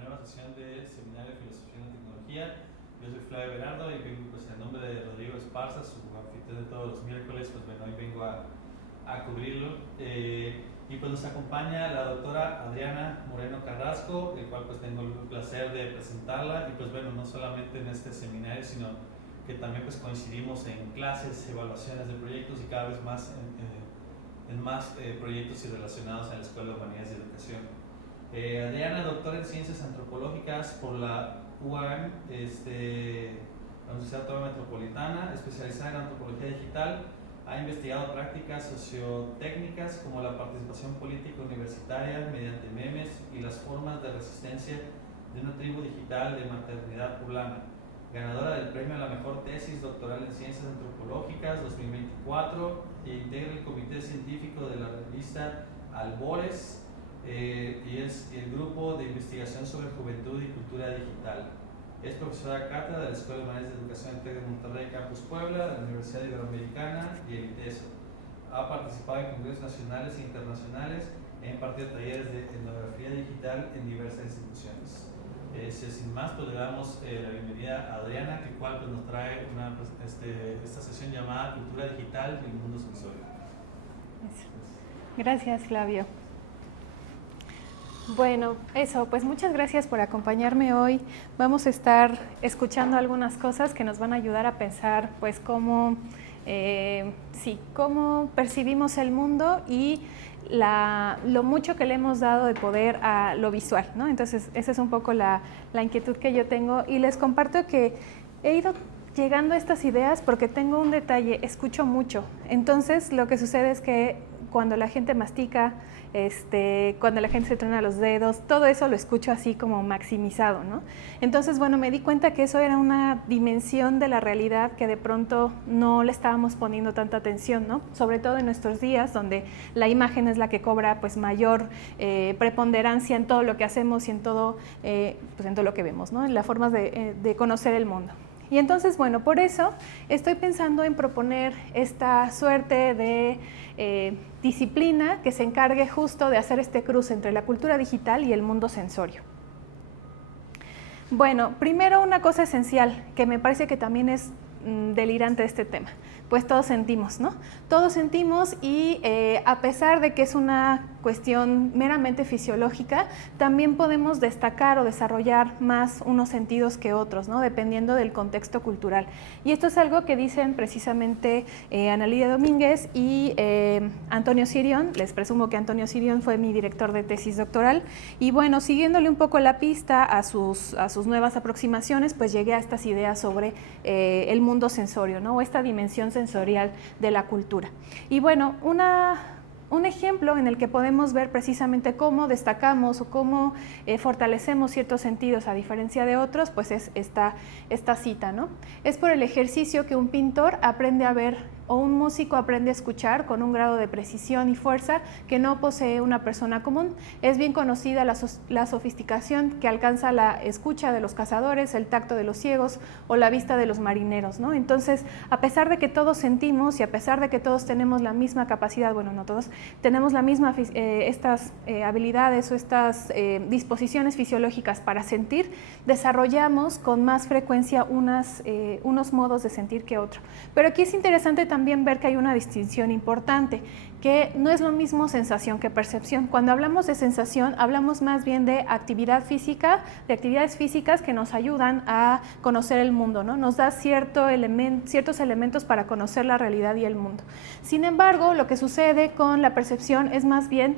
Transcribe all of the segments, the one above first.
nueva sesión de Seminario de Filosofía y Tecnología. Yo soy Flavio Berardo y vengo pues, en nombre de Rodrigo Esparza, su anfitrión de todos los miércoles, pues bueno, hoy vengo a cubrirlo. Y pues nos acompaña la doctora Adriana Moreno Carrasco, el cual pues tengo el placer de presentarla, y pues bueno, no solamente en este seminario, sino que también pues coincidimos en clases, evaluaciones de proyectos y cada vez más en más proyectos y relacionados a la Escuela de Humanidades y Educación. Adriana, doctora en Ciencias Antropológicas por la UAM, la Universidad Autónoma Metropolitana, especializada en Antropología Digital. Ha investigado prácticas sociotécnicas como la participación política universitaria mediante memes y las formas de resistencia de una tribu digital de maternidad poblana. Ganadora del premio a la mejor tesis doctoral en Ciencias Antropológicas 2024 e integra el comité científico de la revista Albores y es el grupo de investigación sobre juventud y cultura digital. Es profesora cátedra de la Escuela de Humanidades de Educación TEC de Monterrey, Campus Puebla, de la Universidad Iberoamericana y el ITESO. Ha participado en congresos nacionales e internacionales e impartido talleres de etnografía digital en diversas instituciones. Sin más, pues le damos la bienvenida a Adriana, que cual pues, nos trae esta sesión llamada Cultura Digital y el Mundo Sensorio. Gracias, Flavio. Bueno, pues muchas gracias por acompañarme hoy. Vamos a estar escuchando algunas cosas que nos van a ayudar a pensar pues cómo percibimos el mundo y lo mucho que le hemos dado de poder a lo visual, ¿no? Entonces, esa es un poco la inquietud que yo tengo y les comparto que he ido llegando a estas ideas porque tengo un detalle, escucho mucho. Entonces, lo que sucede es que cuando la gente mastica, cuando la gente se truena los dedos, todo eso lo escucho así como maximizado, ¿no? Entonces, bueno, me di cuenta que eso era una dimensión de la realidad que de pronto no le estábamos poniendo tanta atención, ¿no? Sobre todo en nuestros días, donde la imagen es la que cobra pues mayor preponderancia en todo lo que hacemos y en todo lo que vemos, ¿no? En las formas de conocer el mundo. Y entonces, bueno, por eso estoy pensando en proponer esta suerte de disciplina que se encargue justo de hacer este cruce entre la cultura digital y el mundo sensorio. Bueno, primero una cosa esencial que me parece que también es delirante de este tema, pues todos sentimos, ¿no? Todos sentimos y a pesar de que es una cuestión meramente fisiológica, también podemos destacar o desarrollar más unos sentidos que otros, ¿no? Dependiendo del contexto cultural. Y esto es algo que dicen precisamente Ana Lidia Domínguez y Antonio Sirión. Les presumo que Antonio Sirión fue mi director de tesis doctoral. Y bueno, siguiéndole un poco la pista a sus nuevas aproximaciones, pues llegué a estas ideas sobre el mundo sensorio, ¿no? O esta dimensión sensorial de la cultura. Y bueno, un ejemplo en el que podemos ver precisamente cómo destacamos o cómo fortalecemos ciertos sentidos a diferencia de otros, pues es esta cita, ¿no? Es por el ejercicio que un pintor aprende a ver o un músico aprende a escuchar con un grado de precisión y fuerza que no posee una persona común. Es bien conocida la sofisticación que alcanza la escucha de los cazadores, el tacto de los ciegos o la vista de los marineros, ¿no? Entonces, a pesar de que todos sentimos y a pesar de que todos tenemos la misma capacidad, bueno, no todos, tenemos la misma estas habilidades o estas disposiciones fisiológicas para sentir, desarrollamos con más frecuencia unos modos de sentir que otro. Pero aquí es interesante también ver que hay una distinción importante, que no es lo mismo sensación que percepción. Cuando hablamos de sensación, hablamos más bien de actividad física, de actividades físicas que nos ayudan a conocer el mundo, ¿no? Nos da ciertos elementos para conocer la realidad y el mundo. Sin embargo, lo que sucede con la percepción es más bien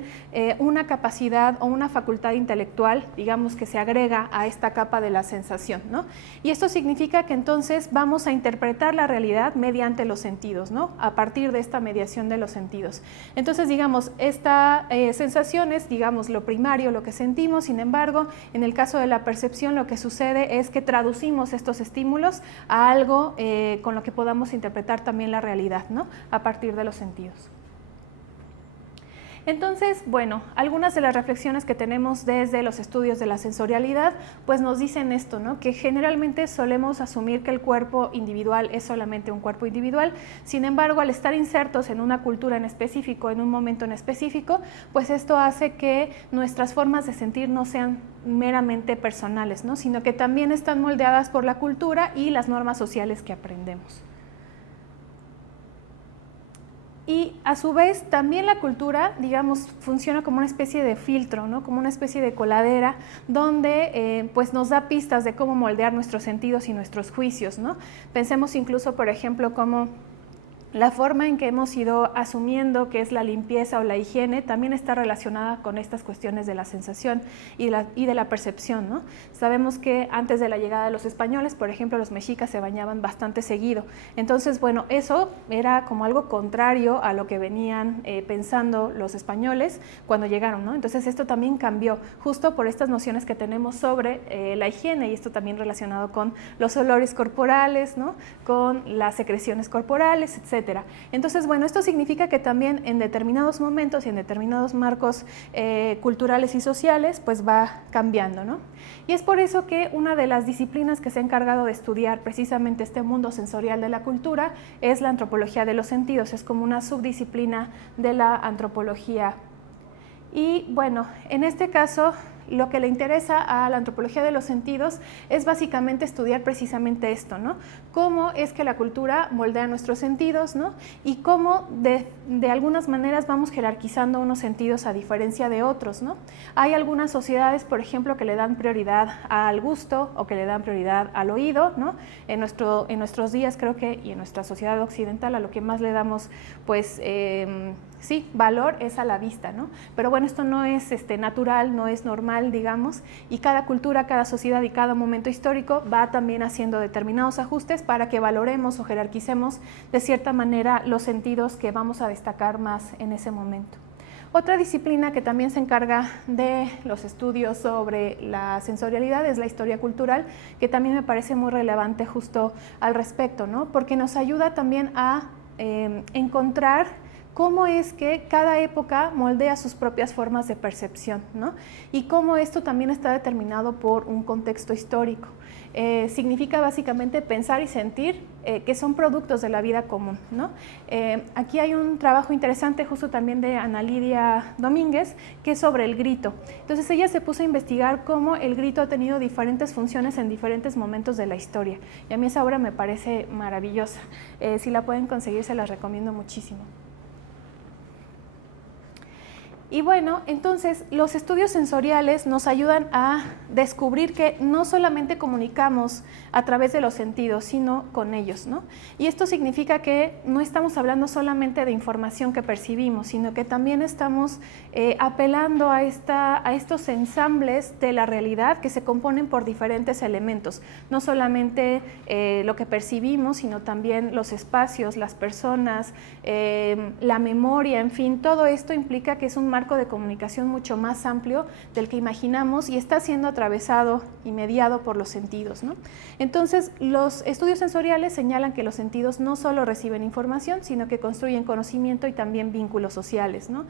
una capacidad o una facultad intelectual, digamos, que se agrega a esta capa de la sensación, ¿no? Y esto significa que entonces vamos a interpretar la realidad mediante los sentidos, ¿no? A partir de esta mediación de los sentidos. Entonces, digamos, esta sensación es, digamos, lo primario, lo que sentimos. Sin embargo, en el caso de la percepción, lo que sucede es que traducimos estos estímulos a algo con lo que podamos interpretar también la realidad, ¿no? A partir de los sentidos. Entonces, bueno, algunas de las reflexiones que tenemos desde los estudios de la sensorialidad, pues nos dicen esto, ¿no? Que generalmente solemos asumir que el cuerpo individual es solamente un cuerpo individual, sin embargo, al estar insertos en una cultura en específico, en un momento en específico, pues esto hace que nuestras formas de sentir no sean meramente personales, ¿no? Sino que también están moldeadas por la cultura y las normas sociales que aprendemos. Y a su vez también la cultura, digamos, funciona como una especie de filtro, ¿no? Como una especie de coladera donde pues nos da pistas de cómo moldear nuestros sentidos y nuestros juicios, ¿no? Pensemos incluso, por ejemplo, cómo la forma en que hemos ido asumiendo que es la limpieza o la higiene también está relacionada con estas cuestiones de la sensación y de la percepción, ¿no? Sabemos que antes de la llegada de los españoles, por ejemplo, los mexicas se bañaban bastante seguido. Entonces, bueno, eso era como algo contrario a lo que venían pensando los españoles cuando llegaron, ¿no? Entonces, esto también cambió justo por estas nociones que tenemos sobre la higiene, y esto también relacionado con los olores corporales, ¿no? Con las secreciones corporales, etc. Entonces, bueno, esto significa que también en determinados momentos y en determinados marcos culturales y sociales, pues va cambiando, ¿no? Y es por eso que una de las disciplinas que se ha encargado de estudiar precisamente este mundo sensorial de la cultura es la antropología de los sentidos, es como una subdisciplina de la antropología. Y bueno, en este caso, lo que le interesa a la antropología de los sentidos es básicamente estudiar precisamente esto, ¿no? Cómo es que la cultura moldea nuestros sentidos, ¿no? Y cómo de algunas maneras vamos jerarquizando unos sentidos a diferencia de otros, ¿no? Hay algunas sociedades, por ejemplo, que le dan prioridad al gusto o que le dan prioridad al oído, ¿no? En nuestros días, creo que, y en nuestra sociedad occidental, a lo que más le damos, pues, sí, valor es a la vista, ¿no? Pero bueno, esto no es natural, no es normal, digamos, y cada cultura, cada sociedad y cada momento histórico va también haciendo determinados ajustes para que valoremos o jerarquicemos de cierta manera los sentidos que vamos a destacar más en ese momento. Otra disciplina que también se encarga de los estudios sobre la sensorialidad es la historia cultural, que también me parece muy relevante justo al respecto, ¿no? Porque nos ayuda también a encontrar cómo es que cada época moldea sus propias formas de percepción, ¿no? Y cómo esto también está determinado por un contexto histórico. Significa básicamente pensar y sentir que son productos de la vida común, ¿no? Aquí hay un trabajo interesante justo también de Ana Lidia Domínguez, que es sobre el grito. Entonces ella se puso a investigar cómo el grito ha tenido diferentes funciones en diferentes momentos de la historia. Y a mí esa obra me parece maravillosa. Si la pueden conseguir, se las recomiendo muchísimo. Y bueno, entonces los estudios sensoriales nos ayudan a descubrir que no solamente comunicamos a través de los sentidos, sino con ellos, ¿no? Y esto significa que no estamos hablando solamente de información que percibimos, sino que también estamos apelando a estos ensambles de la realidad que se componen por diferentes elementos, no solamente lo que percibimos, sino también los espacios, las personas, la memoria, en fin, todo esto implica que es un marco de comunicación mucho más amplio del que imaginamos y está siendo atravesado y mediado por los sentidos, ¿no? Entonces, los estudios sensoriales señalan que los sentidos no solo reciben información, sino que construyen conocimiento y también vínculos sociales, ¿no?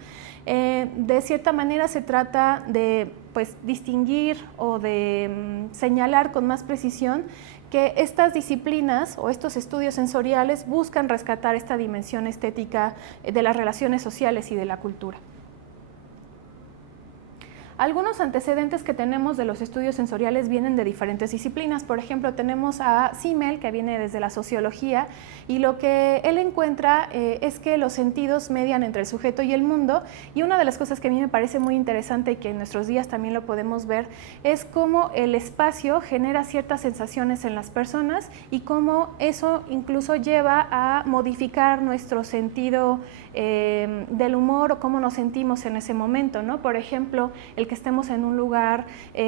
De cierta manera se trata de, pues, distinguir o de señalar con más precisión que estas disciplinas o estos estudios sensoriales buscan rescatar esta dimensión estética de las relaciones sociales y de la cultura. Algunos antecedentes que tenemos de los estudios sensoriales vienen de diferentes disciplinas. Por ejemplo, tenemos a Simmel, que viene desde la sociología, y lo que él encuentra es que los sentidos median entre el sujeto y el mundo, y una de las cosas que a mí me parece muy interesante y que en nuestros días también lo podemos ver es cómo el espacio genera ciertas sensaciones en las personas y cómo eso incluso lleva a modificar nuestro sentido del humor o cómo nos sentimos en ese momento, ¿no? Por ejemplo, el que estemos en un lugar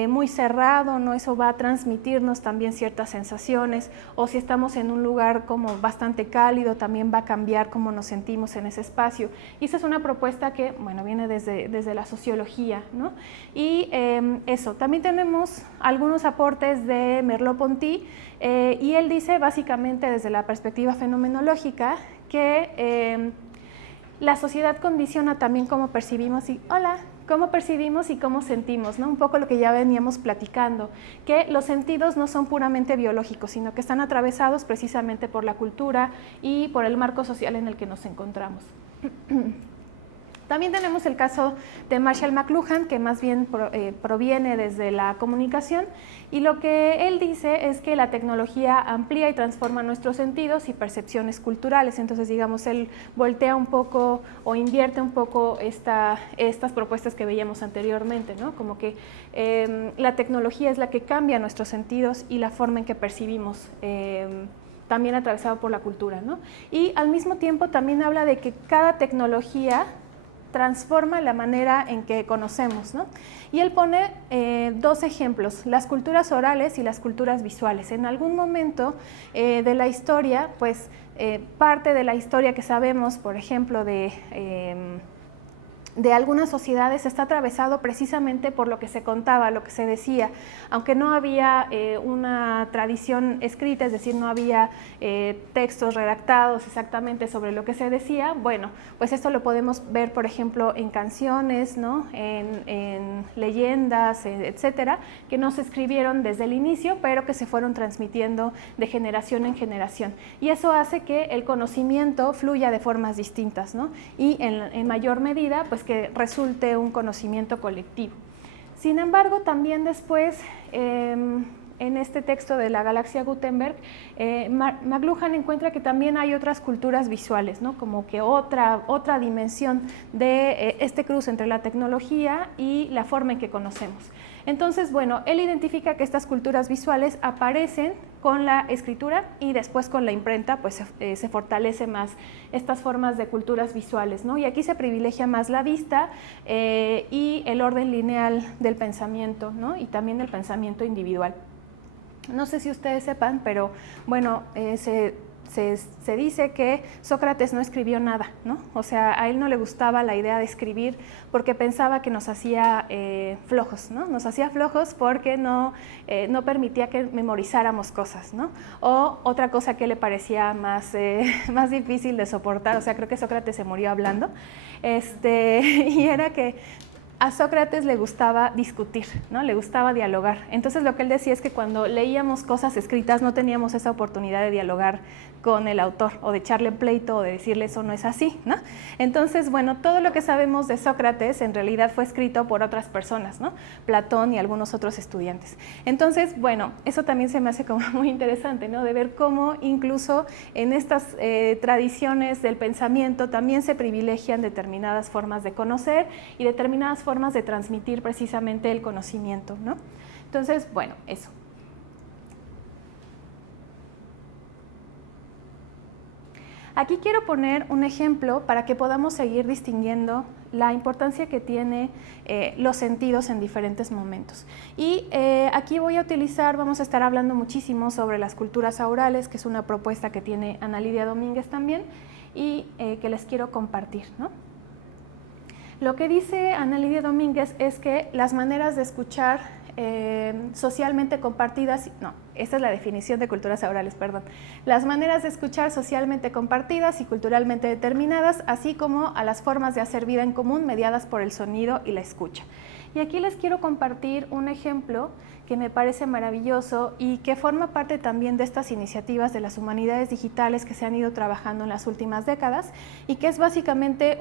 muy cerrado, ¿no? Eso va a transmitirnos también ciertas sensaciones, o si estamos en un lugar como bastante cálido, también va a cambiar cómo nos sentimos en ese espacio. Y esa es una propuesta que, bueno, viene desde la sociología, ¿no? Y eso, también tenemos algunos aportes de Merleau-Ponty, y él dice básicamente desde la perspectiva fenomenológica que la sociedad condiciona también cómo percibimos y cómo sentimos, ¿no? Un poco lo que ya veníamos platicando, que los sentidos no son puramente biológicos, sino que están atravesados precisamente por la cultura y por el marco social en el que nos encontramos. También tenemos el caso de Marshall McLuhan, que más bien proviene desde la comunicación, y lo que él dice es que la tecnología amplía y transforma nuestros sentidos y percepciones culturales. Entonces, digamos, él voltea un poco o invierte un poco estas propuestas que veíamos anteriormente, ¿no? Como que la tecnología es la que cambia nuestros sentidos y la forma en que percibimos, también atravesado por la cultura, ¿no? Y al mismo tiempo también habla de que cada tecnología transforma la manera en que conocemos, ¿no? Y él pone dos ejemplos, las culturas orales y las culturas visuales. En algún momento de la historia, pues parte de la historia que sabemos, por ejemplo, de algunas sociedades está atravesado precisamente por lo que se contaba, lo que se decía, aunque no había una tradición escrita, es decir, no había textos redactados exactamente sobre lo que se decía. Bueno, pues esto lo podemos ver, por ejemplo, en canciones, ¿no? en leyendas, etcétera, que no se escribieron desde el inicio, pero que se fueron transmitiendo de generación en generación. Y eso hace que el conocimiento fluya de formas distintas, ¿no? Y en mayor medida, pues que resulte un conocimiento colectivo. Sin embargo, también después, en este texto de la Galaxia Gutenberg, McLuhan encuentra que también hay otras culturas visuales, ¿no? Como que otra dimensión de este cruce entre la tecnología y la forma en que conocemos. Entonces, bueno, él identifica que estas culturas visuales aparecen con la escritura y después con la imprenta, pues se fortalece más estas formas de culturas visuales, ¿no? Y aquí se privilegia más la vista y el orden lineal del pensamiento, ¿no? Y también el pensamiento individual. No sé si ustedes sepan, pero bueno, se dice que Sócrates no escribió nada, ¿no? O sea, a él no le gustaba la idea de escribir porque pensaba que nos hacía flojos, ¿no? Nos hacía flojos porque no permitía que memorizáramos cosas, ¿no? O otra cosa que le parecía más difícil de soportar, o sea, creo que Sócrates se murió hablando, y era que a Sócrates le gustaba discutir, ¿no? Le gustaba dialogar. Entonces lo que él decía es que cuando leíamos cosas escritas no teníamos esa oportunidad de dialogar con el autor o de echarle pleito o de decirle eso no es así, ¿no? Entonces, bueno, todo lo que sabemos de Sócrates en realidad fue escrito por otras personas, ¿no? Platón y algunos otros estudiantes. Entonces, bueno, eso también se me hace como muy interesante, ¿no? De ver cómo incluso en estas tradiciones del pensamiento también se privilegian determinadas formas de conocer y determinadas formas de transmitir precisamente el conocimiento, ¿no? Entonces, bueno, eso. Aquí quiero poner un ejemplo para que podamos seguir distinguiendo la importancia que tiene los sentidos en diferentes momentos. Y aquí vamos a estar hablando muchísimo sobre las culturas aurales, que es una propuesta que tiene Ana Lidia Domínguez también y que les quiero compartir, ¿no? Lo que dice Ana Lidia Domínguez es que las maneras de escuchar socialmente compartidas, no, esta es la definición de culturas aurales, perdón. Las maneras de escuchar socialmente compartidas y culturalmente determinadas, así como a las formas de hacer vida en común mediadas por el sonido y la escucha. Y aquí les quiero compartir un ejemplo que me parece maravilloso y que forma parte también de estas iniciativas de las humanidades digitales que se han ido trabajando en las últimas décadas y que es básicamente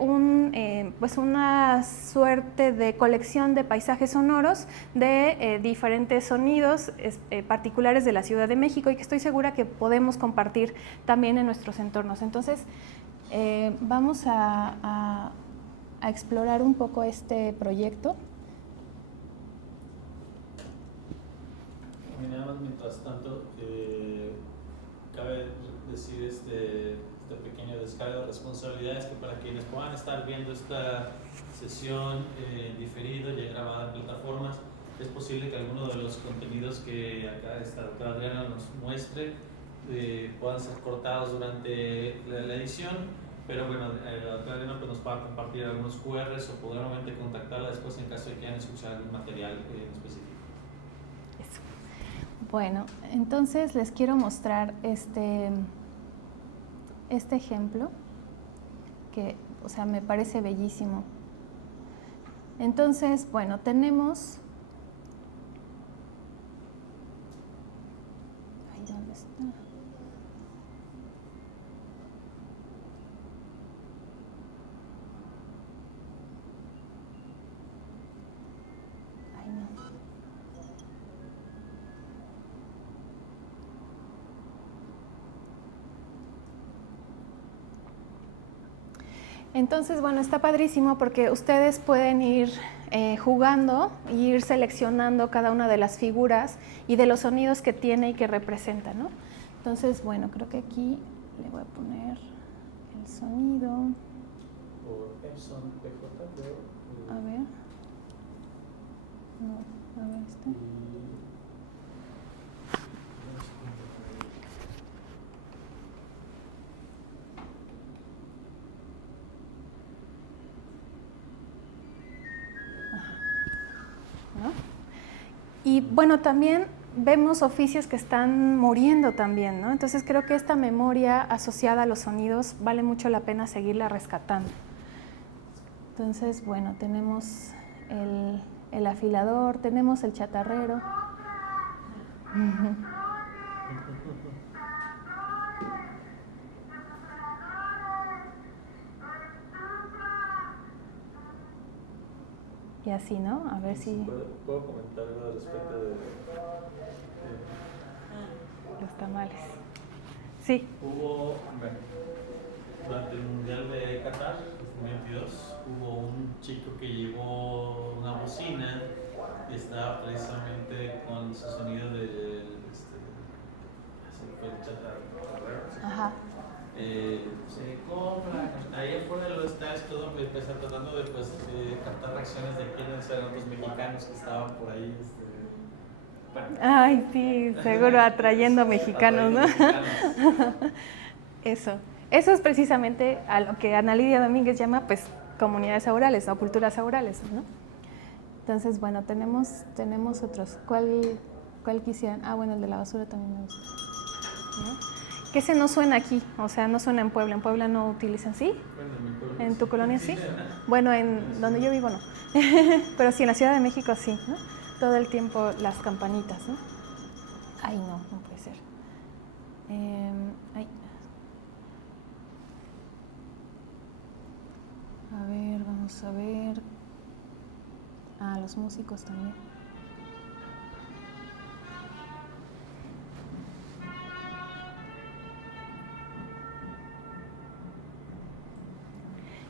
pues una suerte de colección de paisajes sonoros de diferentes sonidos particulares de la Ciudad de México y que estoy segura que podemos compartir también en nuestros entornos. Entonces, vamos a explorar un poco este proyecto. Y nada más, mientras tanto, cabe decir este pequeño descargo de responsabilidades que para quienes puedan estar viendo esta sesión diferido y grabada en plataformas, es posible que alguno de los contenidos que acá esta doctora Adriana nos muestre puedan ser cortados durante la edición, pero bueno, la doctora Adriana pues, nos va a compartir algunos QRs o podrá nuevamente contactarla después en caso de que quieran escuchar algún material en específico. Bueno, entonces les quiero mostrar este ejemplo que o sea, me parece bellísimo. Entonces, bueno, tenemos... Ay, ¿dónde está? Ay, no. Entonces, bueno, está padrísimo porque ustedes pueden ir jugando e ir seleccionando cada una de las figuras y de los sonidos que tiene y que representa, ¿no? Entonces, bueno, creo que aquí le voy a poner el sonido. Por Epson PJ, creo. A ver. No, a ver, este. ¿No? Y bueno, también vemos oficios que están muriendo también, ¿no? Entonces creo que esta memoria asociada a los sonidos vale mucho la pena seguirla rescatando. Entonces, bueno, tenemos el afilador, tenemos el chatarrero. Y así, ¿no? A ver si... ¿Puedo comentar algo al respecto de los tamales? Sí. Hubo, durante el Mundial de Qatar, 2022, hubo un chico que llevó una bocina y estaba precisamente con su sonido de el chatarrero. Ajá. Se compra, ahí afuera de los estadios todo me empecé tratando de captar reacciones de quiénes eran los mexicanos que estaban por ahí. Bueno. Ay, sí, seguro atrayendo mexicanos, ¿no? Eso es precisamente a lo que Ana Lidia Domínguez llama, pues, comunidades aurales o culturas aurales, ¿no? Entonces, bueno, tenemos otros. ¿Cuál quisieran? Ah, bueno, el de la basura también me gusta, ¿no? Que ese no suena aquí, o sea, no suena en Puebla. En Puebla no utilizan, ¿sí? Bueno, en mi pueblo, ¿En tu colonia sí? Sí, bueno, en donde yo vivo no. Pero sí, en la Ciudad de México sí, ¿no? Todo el tiempo las campanitas, ¿no? Ay, no puede ser. Ay. A ver, vamos a ver. Ah, los músicos también.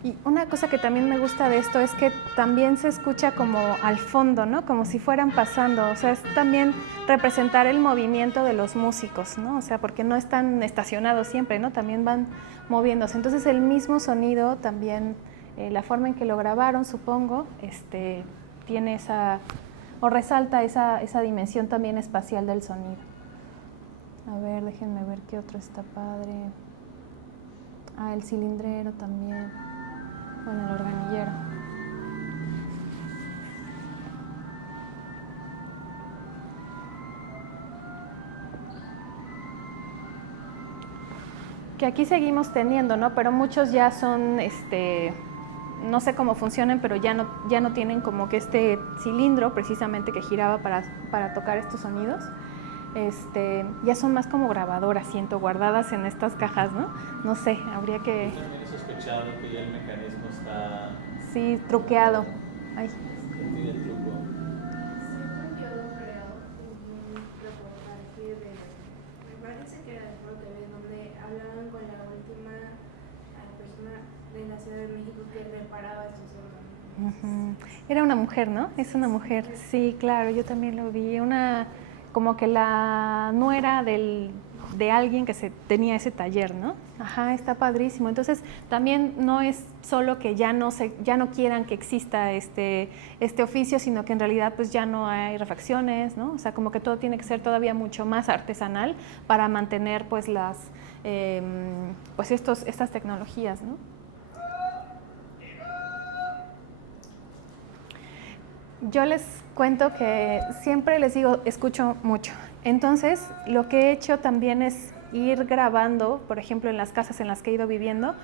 Y una cosa que también me gusta de esto es que también se escucha como al fondo, ¿no? Como si fueran pasando, o sea, es también representar el movimiento de los músicos, ¿no? O sea, porque no están estacionados siempre, ¿no? También van moviéndose. Entonces el mismo sonido también, la forma en que lo grabaron, supongo, tiene o resalta esa dimensión también espacial del sonido. A ver, déjenme ver qué otro está padre. Ah, el cilindrero también. Bueno, el organillero. Que aquí seguimos teniendo, ¿no? Pero muchos ya son, no sé cómo funcionan, pero ya no tienen como que este cilindro precisamente que giraba para tocar estos sonidos. Ya son más como grabadoras, siento, guardadas en estas cajas, ¿no? No sé, habría que... Yo también he sospechado que ya el mecanismo está... Sí, truqueado. Ay. Tiene el truco. Según yo creo, un reportaje me parece que era de Foro TV, donde hablaban con la última persona de la Ciudad de México que reparaba estos órganos. Era una mujer, ¿no? Es una mujer, sí, claro, yo también lo vi. Como que la nuera de alguien que tenía ese taller, ¿no? Ajá, está padrísimo. Entonces, también no es solo que ya no quieran que exista este oficio, sino que en realidad pues ya no hay refacciones, ¿no? O sea, como que todo tiene que ser todavía mucho más artesanal para mantener pues estas tecnologías, ¿no? Yo les cuento que siempre les digo, escucho mucho. Entonces, lo que he hecho también es ir grabando, por ejemplo, en las casas en las que he ido viviendo,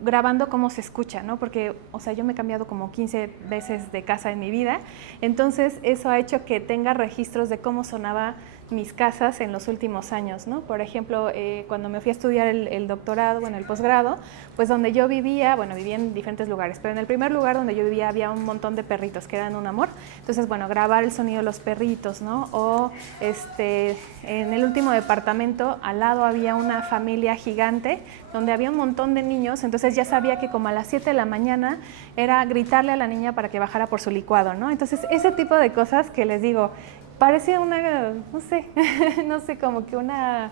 grabando cómo se escucha, ¿no? Porque, o sea, yo me he cambiado como 15 veces de casa en mi vida, entonces eso ha hecho que tenga registros de cómo sonaba mis casas en los últimos años, ¿no? Por ejemplo, cuando me fui a estudiar el doctorado, bueno, el posgrado, pues donde yo vivía, bueno, vivía en diferentes lugares, pero en el primer lugar donde yo vivía había un montón de perritos que eran un amor, entonces, bueno, grabar el sonido de los perritos, ¿no? O en el último departamento, al lado había una familia gigante donde había un montón de niños, entonces ya sabía que como a las 7 de la mañana era gritarle a la niña para que bajara por su licuado, ¿no? Entonces, ese tipo de cosas que les digo, parece una, no sé, como que una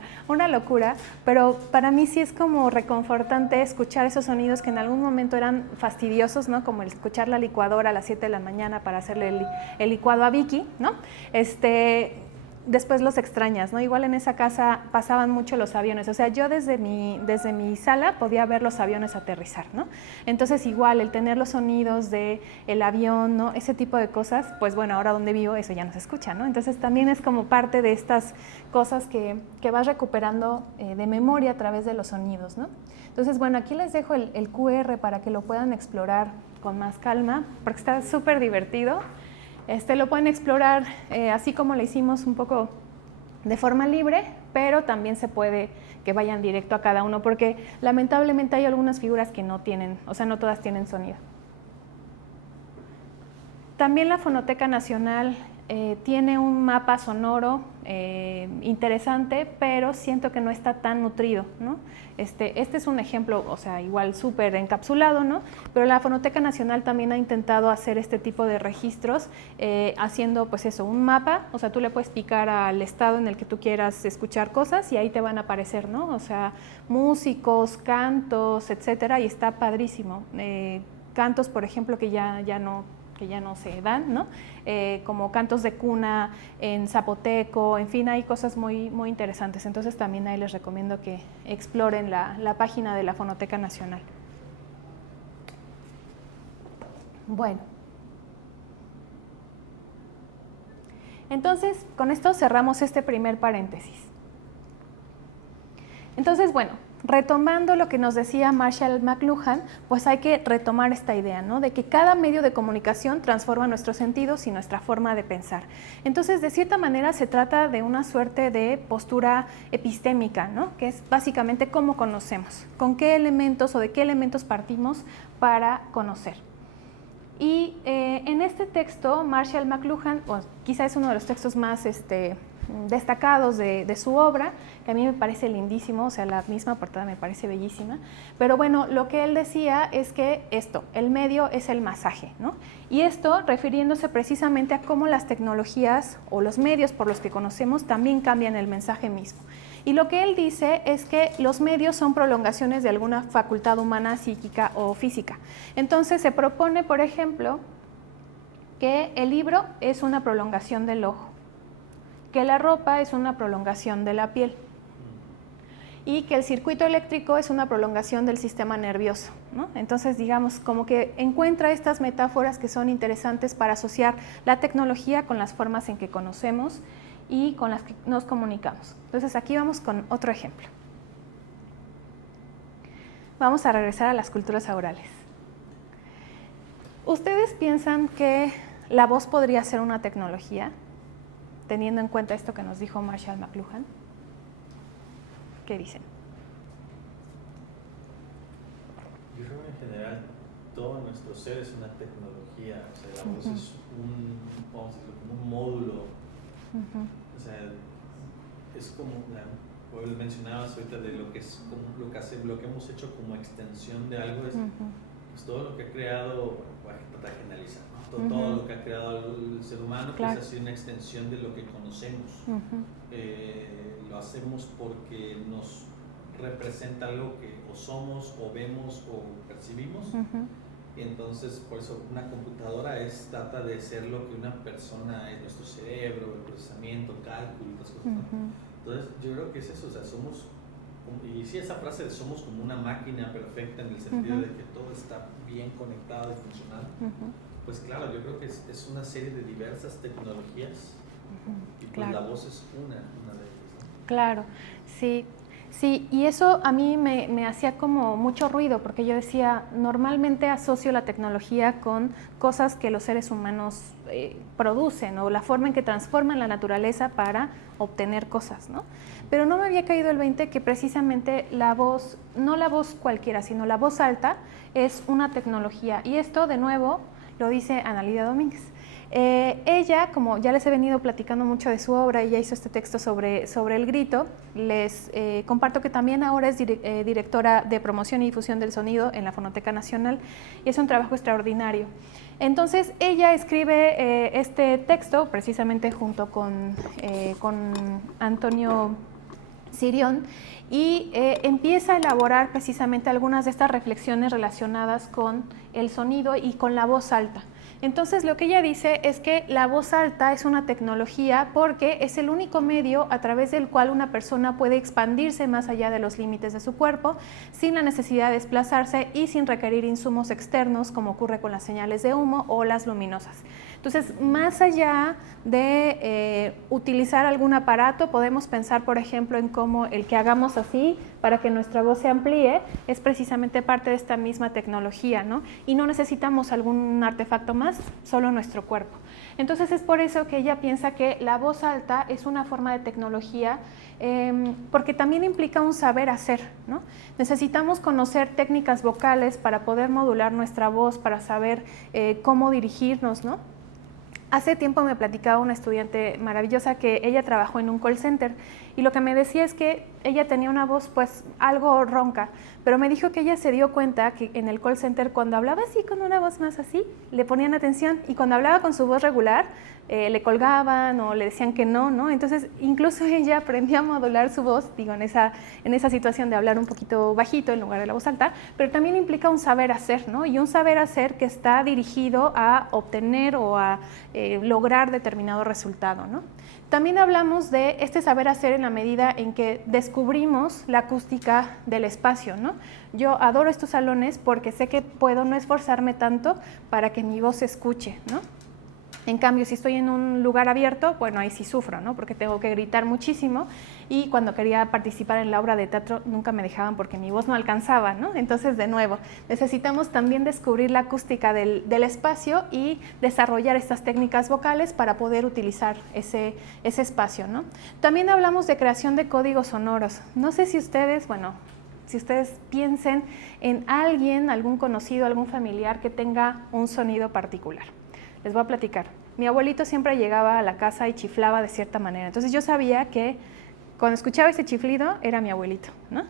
locura, pero para mí sí es como reconfortante escuchar esos sonidos que en algún momento eran fastidiosos, ¿no? Como el escuchar la licuadora a las 7 de la mañana para hacerle el licuado a Vicky, ¿no? Después los extrañas, ¿no? Igual en esa casa pasaban mucho los aviones, o sea, yo desde mi sala podía ver los aviones aterrizar, ¿no? Entonces igual el tener los sonidos del avión, ¿no? Ese tipo de cosas, pues bueno, ahora donde vivo eso ya no se escucha, ¿no? Entonces también es como parte de estas cosas que vas recuperando de memoria a través de los sonidos, ¿no? Entonces, bueno, aquí les dejo el QR para que lo puedan explorar con más calma, porque está súper divertido. Lo pueden explorar así como lo hicimos un poco de forma libre, pero también se puede que vayan directo a cada uno, porque lamentablemente hay algunas figuras que no tienen, o sea, no todas tienen sonido. También la Fonoteca Nacional tiene un mapa sonoro interesante, pero siento que no está tan nutrido, ¿no? Este es un ejemplo, o sea, igual súper encapsulado, ¿no? Pero la Fonoteca Nacional también ha intentado hacer este tipo de registros haciendo, pues eso, un mapa, o sea, tú le puedes picar al estado en el que tú quieras escuchar cosas y ahí te van a aparecer, ¿no? O sea, músicos, cantos, etcétera, y está padrísimo. Cantos, por ejemplo, que ya no se dan, ¿no? Como cantos de cuna en zapoteco, en fin, hay cosas muy, muy interesantes. Entonces también ahí les recomiendo que exploren la página de la Fonoteca Nacional. Bueno. Entonces, con esto cerramos este primer paréntesis. Entonces, bueno, retomando lo que nos decía Marshall McLuhan, pues hay que retomar esta idea, ¿no? De que cada medio de comunicación transforma nuestros sentidos y nuestra forma de pensar. Entonces, de cierta manera, se trata de una suerte de postura epistémica, ¿no? Que es básicamente cómo conocemos, con qué elementos o de qué elementos partimos para conocer. Y en este texto, Marshall McLuhan, pues, quizá es uno de los textos más destacados de su obra, que a mí me parece lindísimo, o sea, la misma portada me parece bellísima, pero bueno, lo que él decía es que el medio es el masaje, ¿no? Y esto refiriéndose precisamente a cómo las tecnologías o los medios por los que conocemos también cambian el mensaje mismo. Y lo que él dice es que los medios son prolongaciones de alguna facultad humana, psíquica o física. Entonces se propone, por ejemplo, que el libro es una prolongación del ojo, que la ropa es una prolongación de la piel y que el circuito eléctrico es una prolongación del sistema nervioso, ¿no? Entonces, digamos, como que encuentra estas metáforas que son interesantes para asociar la tecnología con las formas en que conocemos y con las que nos comunicamos. Entonces, aquí vamos con otro ejemplo. Vamos a regresar a las culturas orales. ¿Ustedes piensan que la voz podría ser una tecnología? Teniendo en cuenta esto que nos dijo Marshall McLuhan. ¿Qué dicen? Yo creo que en general todo nuestro ser es una tecnología, o sea, la voz es vamos a decirlo, como un módulo, o sea, es como, pues mencionabas ahorita de lo que es como lo que hemos hecho como extensión de algo, es pues todo lo que ha creado, para generalizar, ¿no? Todo lo que ha creado el ser humano, claro, pues ha sido una extensión de lo que conocemos. Lo hacemos porque nos representa algo que o somos, o vemos, o percibimos. Y entonces, por eso una computadora trata de ser lo que una persona es, nuestro cerebro, el procesamiento, cálculo, otras cosas, ¿no? Entonces, yo creo que es eso, o sea, somos, y sí, esa frase de somos como una máquina perfecta en el sentido de que todo está bien conectado y funcional, pues claro, yo creo que es una serie de diversas tecnologías y pues claro, la voz es una de ellas, ¿no? Claro, sí. Sí, y eso a mí me hacía como mucho ruido, porque yo decía, normalmente asocio la tecnología con cosas que los seres humanos producen, o la forma en que transforman la naturaleza para obtener cosas, ¿no? Pero no me había caído el 20 que precisamente la voz, no la voz cualquiera, sino la voz alta es una tecnología. Y esto, de nuevo, lo dice Ana Lidia Domínguez. Ella, como ya les he venido platicando mucho de su obra, ella hizo este texto sobre el grito, les comparto que también ahora es directora de promoción y difusión del sonido en la Fonoteca Nacional, y es un trabajo extraordinario. Entonces ella escribe este texto precisamente junto con Antonio Sirión, y empieza a elaborar precisamente algunas de estas reflexiones relacionadas con el sonido y con la voz alta. Entonces lo que ella dice es que la voz alta es una tecnología porque es el único medio a través del cual una persona puede expandirse más allá de los límites de su cuerpo sin la necesidad de desplazarse y sin requerir insumos externos, como ocurre con las señales de humo o las luminosas. Entonces, más allá de utilizar algún aparato, podemos pensar, por ejemplo, en cómo el que hagamos así para que nuestra voz se amplíe es precisamente parte de esta misma tecnología, ¿no? Y no necesitamos algún artefacto más, solo nuestro cuerpo. Entonces, es por eso que ella piensa que la voz alta es una forma de tecnología, porque también implica un saber hacer, ¿no? Necesitamos conocer técnicas vocales para poder modular nuestra voz, para saber cómo dirigirnos, ¿no? Hace tiempo me platicaba una estudiante maravillosa que ella trabajó en un call center, y lo que me decía es que ella tenía una voz pues algo ronca, pero me dijo que ella se dio cuenta que en el call center, cuando hablaba así con una voz más así, le ponían atención, y cuando hablaba con su voz regular le colgaban o le decían que no, ¿no? Entonces incluso ella aprendió a modular su voz, digo, en esa situación de hablar un poquito bajito en lugar de la voz alta, pero también implica un saber hacer, ¿no? Y un saber hacer que está dirigido a obtener o a lograr determinado resultado, ¿no? También hablamos de este saber hacer en la medida en que descubrimos la acústica del espacio, ¿no? Yo adoro estos salones porque sé que puedo no esforzarme tanto para que mi voz se escuche, ¿no? En cambio, si estoy en un lugar abierto, bueno, ahí sí sufro, ¿no? Porque tengo que gritar muchísimo, y cuando quería participar en la obra de teatro nunca me dejaban porque mi voz no alcanzaba, ¿no? Entonces, de nuevo, necesitamos también descubrir la acústica del espacio y desarrollar estas técnicas vocales para poder utilizar ese espacio, ¿no? También hablamos de creación de códigos sonoros. No sé si ustedes, bueno, si ustedes piensen en alguien, algún conocido, algún familiar que tenga un sonido particular. Les voy a platicar. Mi abuelito siempre llegaba a la casa y chiflaba de cierta manera. Entonces yo sabía que cuando escuchaba ese chiflido era mi abuelito, ¿no?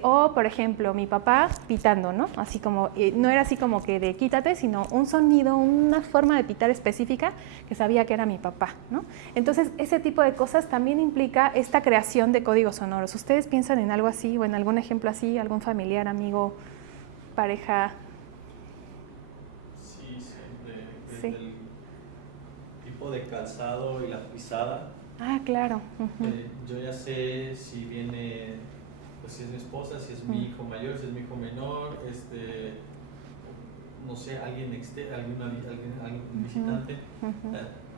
O, por ejemplo, mi papá pitando, ¿no? Así como, no era así como que de quítate, sino un sonido, una forma de pitar específica que sabía que era mi papá, ¿no? Entonces, ese tipo de cosas también implica esta creación de códigos sonoros. ¿Ustedes piensan en algo así o en algún ejemplo así, algún familiar, amigo, pareja? Sí. El tipo de calzado y la pisada. Ah, claro. Yo ya sé si viene, pues si es mi esposa, si es mi hijo mayor, si es mi hijo menor, no sé, alguien externo, algún visitante.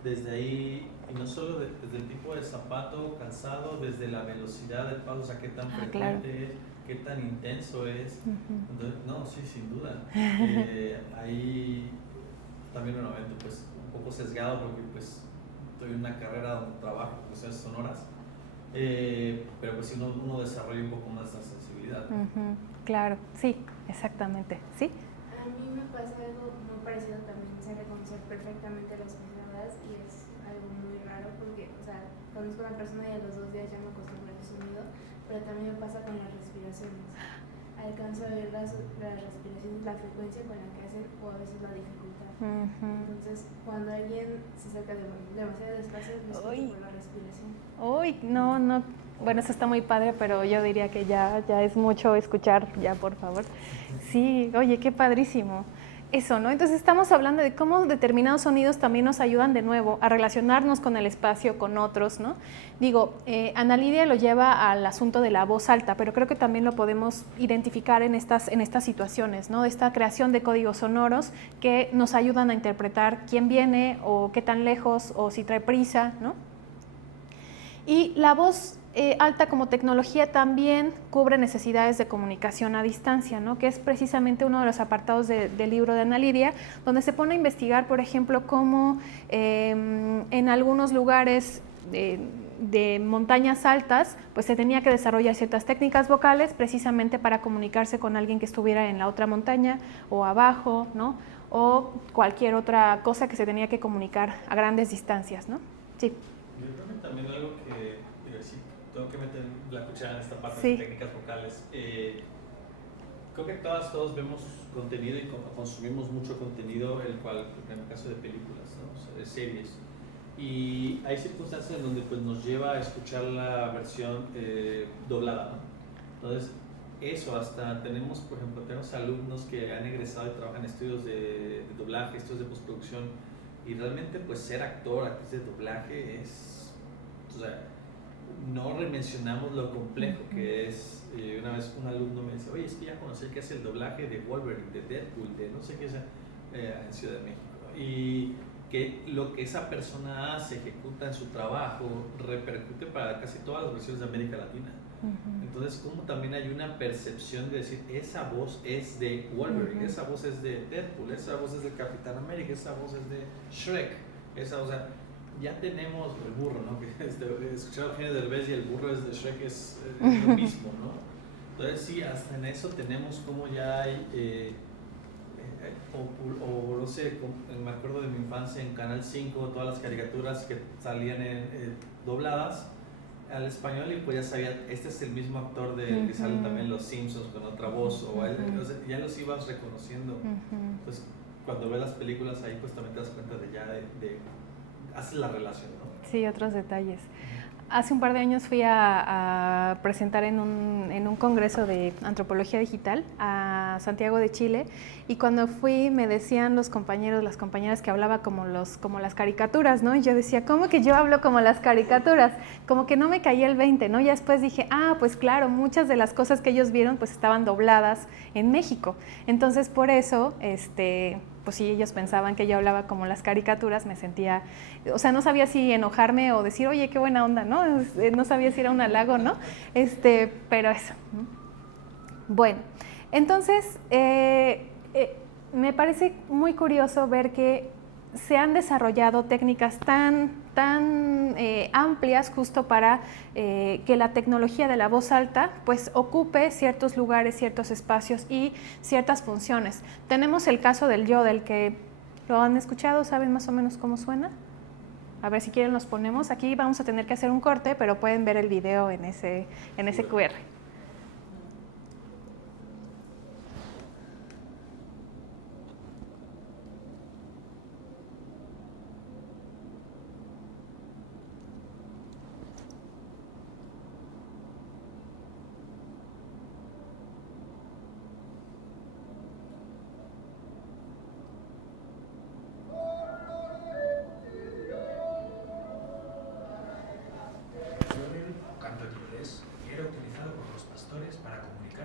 Desde ahí, y no solo desde el tipo de zapato, calzado, desde la velocidad del paso, o sea, qué tan frecuente es, qué tan intenso es. Entonces, no, sí, sin duda. Ahí también nuevamente pues un poco sesgado porque pues estoy en una carrera donde trabajo con cuestiones sonoras, pero pues si uno desarrolla un poco más la sensibilidad. Claro, sí, exactamente, ¿sí? A mí me pasa algo muy parecido, también sé reconocer perfectamente las pisadas, y es algo muy raro porque, o sea, conozco a una persona y a los 2 días ya me acostumbré al sonido, pero también me pasa con las respiraciones. Alcanzo a ver las respiraciones, la frecuencia con la que hacen, o a veces la dificultad. Entonces, cuando alguien se acerca demasiado despacio, me escucho por la respiración. Uy, no, bueno, eso está muy padre, pero yo diría que ya es mucho escuchar, ya, por favor. Sí, oye, qué padrísimo. Eso, ¿no? Entonces estamos hablando de cómo determinados sonidos también nos ayudan de nuevo a relacionarnos con el espacio, con otros, ¿no? Digo, Ana Lidia lo lleva al asunto de la voz alta, pero creo que también lo podemos identificar en estas situaciones, ¿no? Esta creación de códigos sonoros que nos ayudan a interpretar quién viene o qué tan lejos o si trae prisa, ¿no? Y la voz alta como tecnología también cubre necesidades de comunicación a distancia, ¿no? Que es precisamente uno de los apartados del libro de Ana Lidia, donde se pone a investigar, por ejemplo, cómo en algunos lugares de montañas altas, pues se tenía que desarrollar ciertas técnicas vocales precisamente para comunicarse con alguien que estuviera en la otra montaña o abajo, ¿no? O cualquier otra cosa que se tenía que comunicar a grandes distancias, ¿no? Sí. Yo creo que también algo que, sí, tengo que meter la cuchara en esta parte Sí. de técnicas vocales. Creo que todos vemos contenido y consumimos mucho contenido, el cual, en el caso de películas, ¿no? O sea, de series. Y hay circunstancias en donde pues, nos lleva a escuchar la versión doblada, ¿no? Entonces, eso hasta tenemos, por ejemplo, tenemos alumnos que han egresado y trabajan en estudios de doblaje, estudios de postproducción, y realmente pues ser actor, actriz de doblaje es, o sea, no mencionamos lo complejo que es. Una vez un alumno me dice, oye, es que ya conocí que es el doblaje de Wolverine, de Deadpool, de no sé qué es en Ciudad de México, y que lo que esa persona hace, ejecuta en su trabajo, repercute para casi todas las versiones de América Latina. Entonces, como también hay una percepción de decir, esa voz es de Wolverine, esa voz es de Deadpool, esa voz es de Capitán América, esa voz es de Shrek, o sea, ya tenemos el burro, ¿no? Que escuchar Eugenio Derbez y el burro es de Shrek es lo mismo, ¿no? Entonces, sí, hasta en eso tenemos como ya hay, o no sé, me acuerdo de mi infancia en Canal 5, todas las caricaturas que salían dobladas al español, y pues ya sabía, este es el mismo actor que salen también Los Simpsons con otra voz, o ya los ibas reconociendo. Entonces, cuando ves las películas ahí, pues también te das cuenta haces la relación, ¿no? Sí, otros detalles. Hace un par de años fui a presentar en un congreso de antropología digital a Santiago de Chile, y cuando fui me decían los compañeros, las compañeras que hablaba como las caricaturas, ¿no? Y yo decía, ¿cómo que yo hablo como las caricaturas? Como que no me caía el 20, ¿no? Y después dije, pues claro, muchas de las cosas que ellos vieron pues estaban dobladas en México. Entonces por eso, pues si ellos pensaban que yo hablaba como las caricaturas, me sentía, o sea, no sabía si enojarme o decir, oye, qué buena onda, ¿no? No sabía si era un halago, ¿no? Pero eso. Bueno, entonces, me parece muy curioso ver que se han desarrollado técnicas tan amplias justo para que la tecnología de la voz alta pues ocupe ciertos lugares, ciertos espacios y ciertas funciones. Tenemos el caso del yodel, que lo han escuchado, ¿saben más o menos cómo suena? A ver si quieren los ponemos. Aquí vamos a tener que hacer un corte, pero pueden ver el video en ese QR.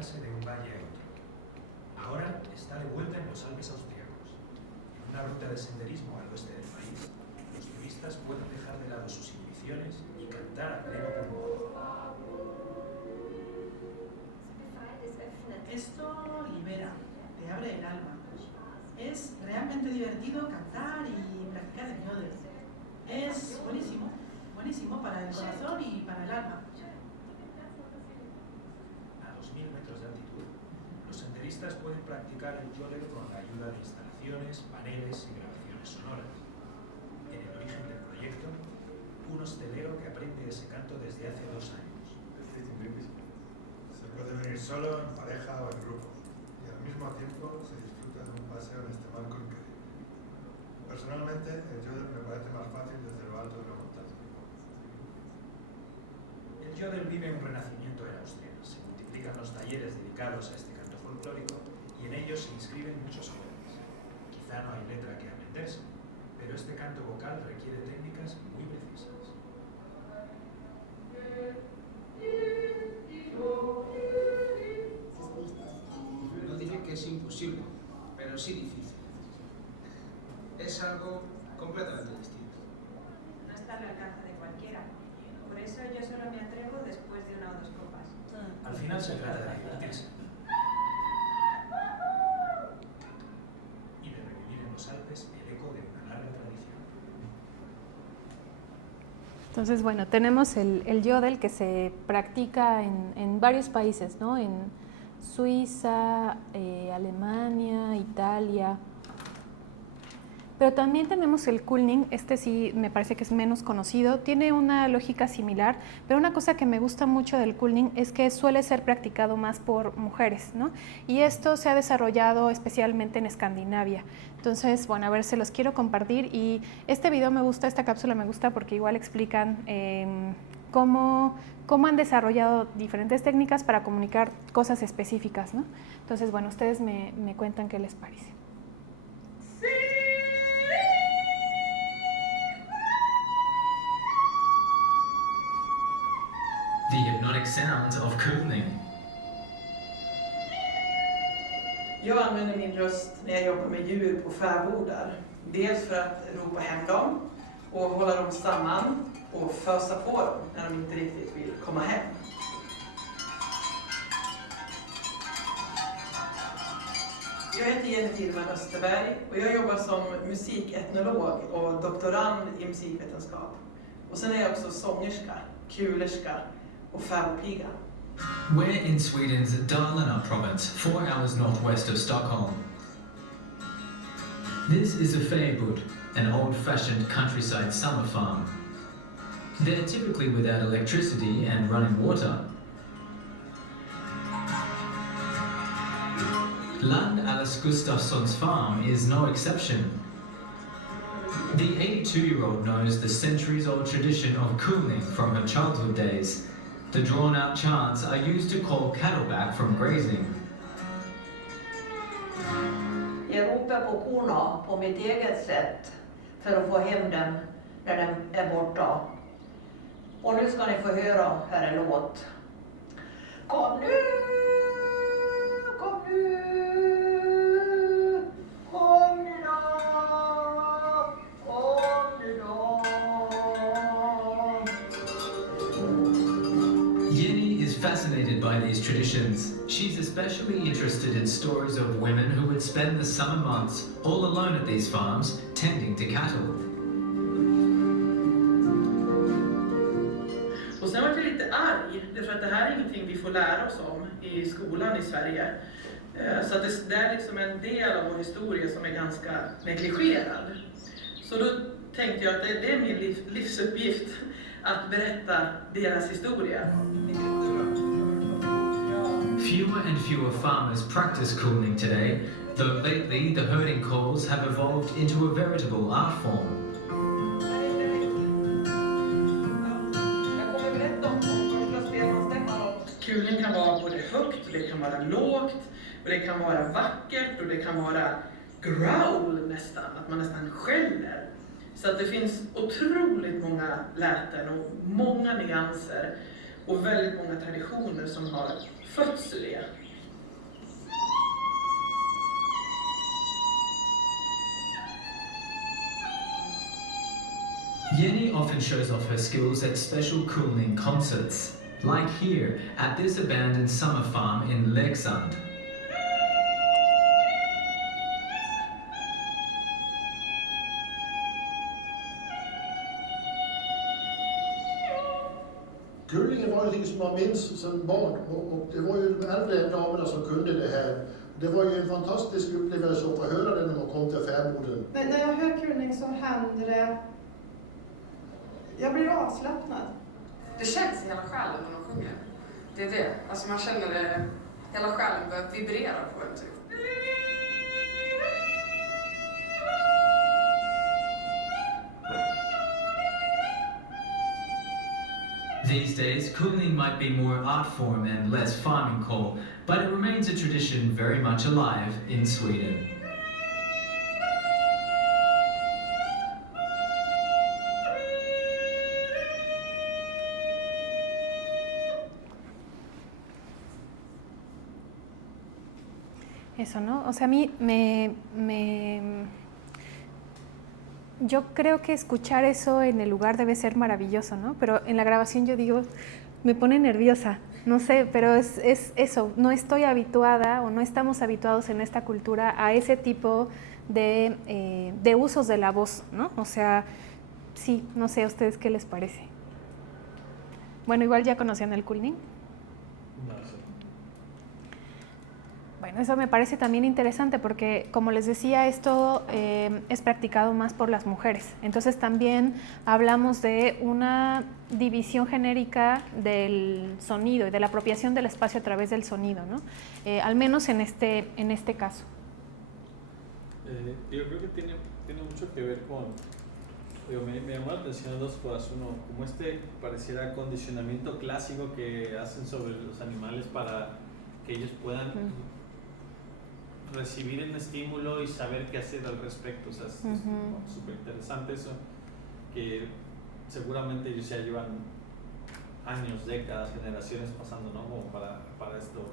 De un valle a otro. Ahora está de vuelta en los Alpes austriacos. En una ruta de senderismo al oeste del país, los turistas pueden dejar de lado sus inhibiciones y cantar a pleno pulmón. Esto libera, te abre el alma. Es realmente divertido cantar y practicar el yodel. Es buenísimo, buenísimo para el corazón y para el alma. 2.000 metros de altitud, los senderistas pueden practicar el yodel con la ayuda de instalaciones, paneles y grabaciones sonoras. En el origen del proyecto, un hostelero que aprende ese canto desde hace 2 años. Se puede venir solo, en pareja o en grupo, y al mismo tiempo se disfruta de un paseo en este marco increíble. Personalmente, el yodel me parece más fácil desde lo alto de la montaña. El yodel vive un renacimiento en Austria. Los talleres dedicados a este canto folclórico, y en ellos se inscriben muchos jóvenes. Quizá no hay letra que aprenderse, pero este canto vocal requiere técnicas muy precisas. No diré que es imposible, pero sí difícil. Es algo completamente distinto. No está al alcance de cualquiera. Por eso eso yo solo me atrevo después de 1 o 2 copas. Al final se trata de divertirse y de revivir en los Alpes el eco de una larga tradición. Entonces, bueno, tenemos el yodel que se practica en varios países, ¿no? En Suiza, Alemania, Italia. Pero también tenemos el kulning, este sí me parece que es menos conocido, tiene una lógica similar, pero una cosa que me gusta mucho del kulning es que suele ser practicado más por mujeres, ¿no? Y esto se ha desarrollado especialmente en Escandinavia. Entonces, bueno, a ver, se los quiero compartir y este video me gusta, esta cápsula me gusta porque igual explican cómo han desarrollado diferentes técnicas para comunicar cosas específicas, ¿no? Entonces, bueno, ustedes me cuentan qué les parece. The hypnotic sounds of kulning. Jag använder min röst när jag jobbar med djur på fäbodar. Dels för att ropa hem dem och hålla dem samman och fösa på dem när de inte riktigt vill komma hem. Jag heter Jenny Tillman Österberg och jag jobbar som musiketnolog och doktorand i musikvetenskap. Och sen är jag också sångerska, kulerska och fäbodpiga. We're in Sweden's Dalarna province, 4 hours northwest of Stockholm. This is a fäbod, an old-fashioned countryside summer farm. They're typically without electricity and running water. Land Alice Gustafsson's farm is no exception. The 82-year-old knows the centuries-old tradition of kulning from her childhood days. The drawn-out chants are used to call cattle back from grazing. Jag ropar på korna på mitt eget sätt för att få hem dem när de är borta. Och nu ska ni få höra här en låt. Kom nu, kom nu, kom nu då, kom nu då. Jenny is fascinated by these traditions. She's especially interested in stories of women who would spend the summer months all alone at these farms, tending to cattle. Och sen var jag lite arg, därför att det här är ingenting vi får lära oss om i skolan i Sverige. Så att det är liksom en del av vår historia som är ganska negligerad. Så då tänkte jag att det är min livsuppgift att berätta deras historia. Fewer and fewer farmers practice kulning today, though lately the herding calls have evolved into a veritable art form. Kulning kan vara både högt och det kan vara lågt och det kan vara vackert och det kan vara growl nästan, att man nästan skäller. Så att det finns otroligt många läten och många nyanser och väldigt många traditioner som har fötts ur det. Jenny often shows off her skills at special kulning concerts, like here at this abandoned summer farm in Leksand. Kulningen var någonting som man minns som barn och det var ju de äldre damerna som kunde det här. Det var ju en fantastisk upplevelse att få höra det när man kom till fäboden. När jag hör kulning så händer det... Jag blir avslappnad. Det känns i hela själen när de sjunger. Det är det. Alltså man känner det, hela själen börjar vibrera på en typ. These days, kulning might be more art form and less farming call, but it remains a tradition very much alive in Sweden. Eso, ¿no? O sea, a mí Yo creo que escuchar eso en el lugar debe ser maravilloso, ¿no? Pero en la grabación yo digo, me pone nerviosa, no sé, pero es eso, no estoy habituada o no estamos habituados en esta cultura a ese tipo de usos de la voz, ¿no? O sea, sí, no sé a ustedes qué les parece. Bueno, igual ya conocían el Kulning. No sé. Bueno, eso me parece también interesante porque, como les decía, esto es practicado más por las mujeres. Entonces también hablamos de una división genérica del sonido y de la apropiación del espacio a través del sonido, ¿no? Al menos en este caso. Yo creo que tiene mucho que ver con... me llamó la atención dos cosas. Uno, como pareciera condicionamiento clásico que hacen sobre los animales para que ellos puedan recibir el estímulo y saber qué hacer al respecto. O sea, es súper interesante eso, que seguramente ellos ya llevan años, décadas, generaciones pasando, ¿no? Como para esto.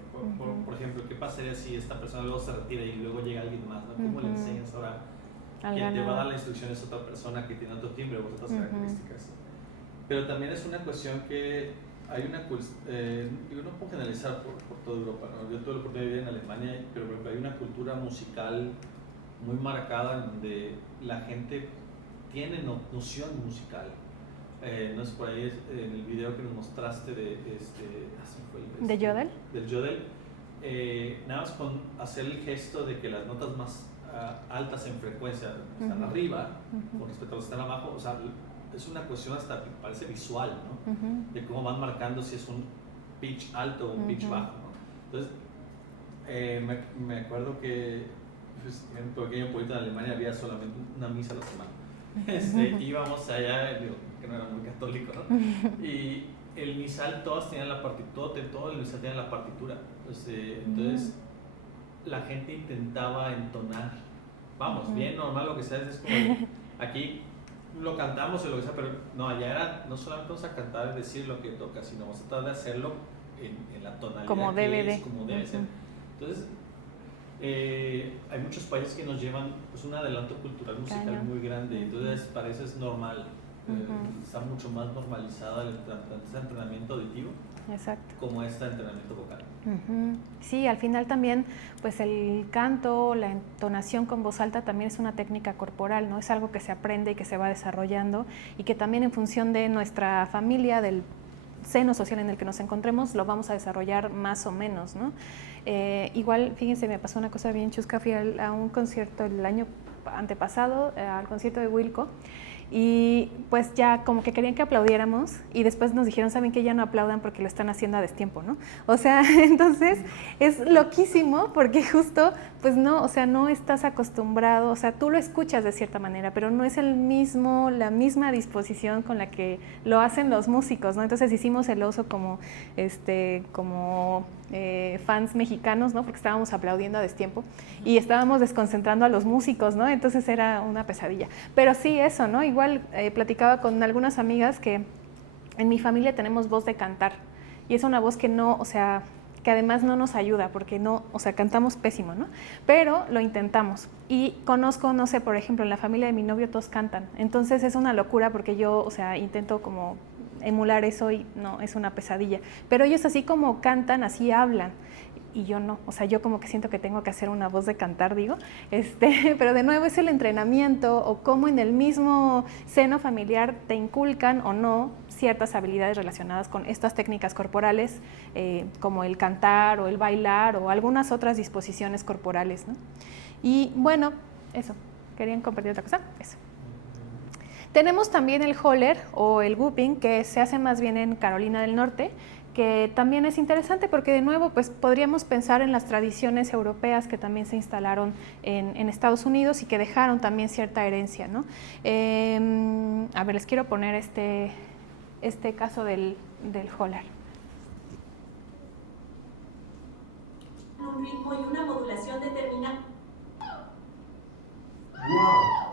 Por ejemplo, ¿qué pasaría si esta persona luego se retira y luego llega alguien más, ¿no? ¿Cómo le enseñas ahora que te va a dar las instrucciones a otra persona que tiene otro timbre o otras características? Pero también es una cuestión que hay yo no puedo generalizar por toda Europa, ¿no? Yo tuve la oportunidad de vivir en Alemania, pero por ejemplo, hay una cultura musical muy marcada en donde la gente tiene noción musical. No es por ahí en el video que nos mostraste ¿De Yodel? Del Yodel. Nada más con hacer el gesto de que las notas más altas en frecuencia están arriba con respecto a las que están abajo, o sea, es una cuestión hasta que parece visual, ¿no? De cómo van marcando si es un pitch alto o un pitch bajo, ¿no? Entonces, me acuerdo que pues, en un pequeño pueblito en Alemania había solamente una misa a la semana. Íbamos allá, digo, que no era muy católico, ¿no? Y el misal, todos tenían la partitura, todo el misal tenía la partitura. Entonces, la gente intentaba entonar, vamos, bien normal, lo que sea, es como aquí lo cantamos o lo que sea, pero no, allá era, no solamente vamos a cantar y decir lo que toca, sino vamos a tratar de hacerlo en la tonalidad como debe ser. Entonces, hay muchos países que nos llevan pues, un adelanto cultural musical muy grande, entonces para eso es normal. Está mucho más normalizado el entrenamiento auditivo. Exacto. Como entrenamiento vocal. Sí, al final también pues el canto, la entonación con voz alta también es una técnica corporal, ¿no? Es algo que se aprende y que se va desarrollando y que también en función de nuestra familia, del seno social en el que nos encontremos, lo vamos a desarrollar más o menos, ¿no? Igual, fíjense, me pasó una cosa bien chusca, fui a un concierto el año antepasado, al concierto de Wilco, y pues ya como que querían que aplaudiéramos y después nos dijeron, saben que ya no aplaudan porque lo están haciendo a destiempo, ¿no? O sea, entonces es loquísimo porque justo pues no, o sea, no estás acostumbrado, o sea, tú lo escuchas de cierta manera, pero no es la misma disposición con la que lo hacen los músicos, ¿no? Entonces hicimos el oso como fans mexicanos, ¿no? Porque estábamos aplaudiendo a destiempo y estábamos desconcentrando a los músicos, ¿no? Entonces era una pesadilla. Pero sí, eso, ¿no? Igual platicaba con algunas amigas que en mi familia tenemos voz de cantar y es una voz que no, o sea, que además no nos ayuda porque no, o sea, cantamos pésimo, ¿no? Pero lo intentamos y conozco, no sé, por ejemplo, en la familia de mi novio todos cantan, entonces es una locura porque yo, o sea, intento como emular eso y no, es una pesadilla, pero ellos así como cantan, así hablan y yo no, o sea, yo como que siento que tengo que hacer una voz de cantar, digo, pero de nuevo es el entrenamiento o cómo en el mismo seno familiar te inculcan o no ciertas habilidades relacionadas con estas técnicas corporales, como el cantar o el bailar o algunas otras disposiciones corporales, ¿no? Y bueno, eso, ¿querían compartir otra cosa? Eso. Tenemos también el holler o el whooping, que se hace más bien en Carolina del Norte, que también es interesante porque de nuevo pues podríamos pensar en las tradiciones europeas que también se instalaron en Estados Unidos y que dejaron también cierta herencia, ¿no? A ver, les quiero poner este caso del holler. Un ritmo y una modulación determinada. ¡Wow!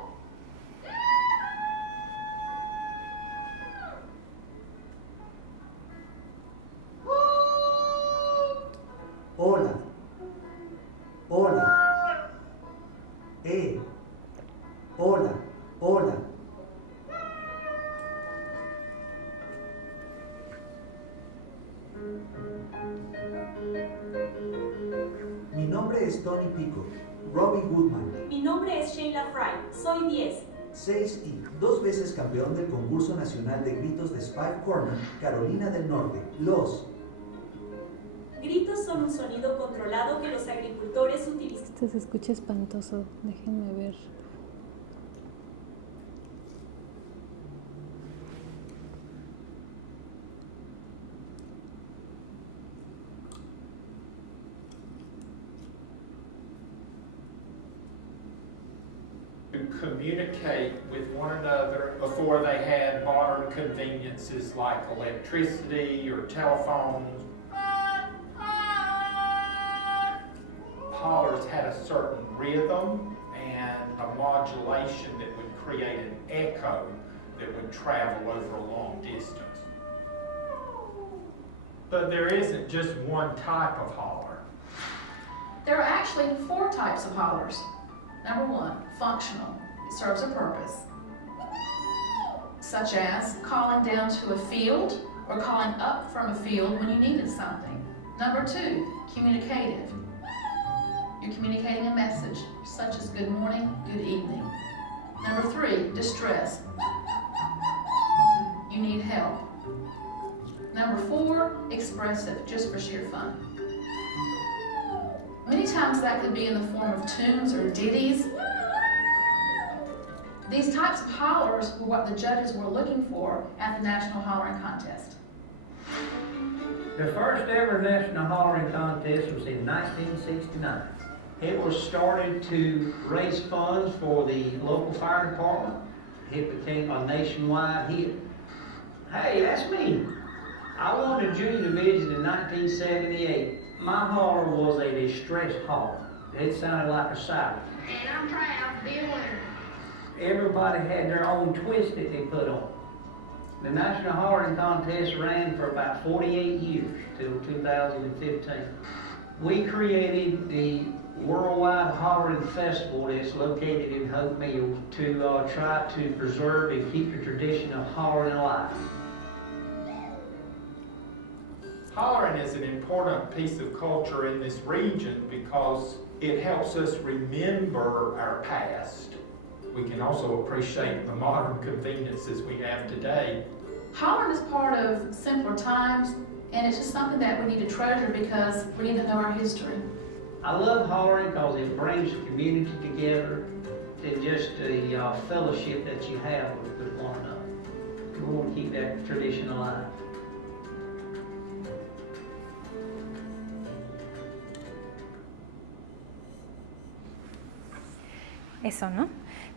Hola. Hola. Hola. Hola. nombre es Tony Pico. Robin Goodman. Mi nombre es Sheila Fry. Soy 10. 6 y 2 veces campeón del concurso nacional de gritos de Spike Corner, Carolina del Norte. Los gritos son un sonido controlado que los agricultores utilizan. Esto se escucha espantoso. Déjenme ver. Communicate with one another before they had modern conveniences like electricity or telephones. Hollers had a certain rhythm and a modulation that would create an echo that would travel over a long distance. But there isn't just one type of holler. There are actually 4 types of hollers. Number 1, functional. It serves a purpose, such as calling down to a field or calling up from a field when you needed something. Number 2, communicative. You're communicating a message, such as good morning, good evening. Number 3, distress. You need help. Number 4, expressive, just for sheer fun. Many times that could be in the form of tunes or ditties. These types of hollers were what the judges were looking for at the National Hollering Contest. The first ever National Hollering Contest was in 1969. It was started to raise funds for the local fire department. It became a nationwide hit. Hey, that's me. I won the junior division in 1978. My holler was a distress holler. It sounded like a siren. And I'm proud to be a winner. Everybody had their own twist that they put on. The National Hollering Contest ran for about 48 years, till 2015. We created the Worldwide Hollering Festival that's located in Hope Mills to try to preserve and keep the tradition of hollering alive. Hollering is an important piece of culture in this region because it helps us remember our past. We can also appreciate the modern conveniences we have today. Hollering is part of simpler times, and it's just something that we need to treasure because we need to know our history. I love hollering because it brings the community together and just the fellowship that you have with one another. We want to keep that tradition alive. Eso, ¿no?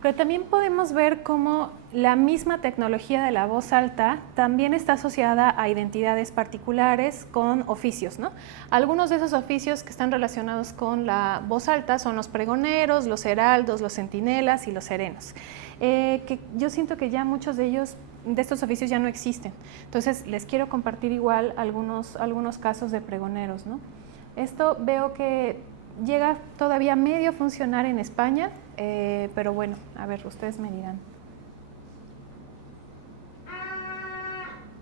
Pero también podemos ver cómo la misma tecnología de la voz alta también está asociada a identidades particulares con oficios, ¿no? Algunos de esos oficios que están relacionados con la voz alta son los pregoneros, los heraldos, los centinelas y los serenos. Que yo siento que ya muchos de ellos, de estos oficios ya no existen. Entonces les quiero compartir igual algunos casos de pregoneros, ¿no? Esto veo que llega todavía medio a funcionar en España, pero bueno, a ver, ustedes me dirán.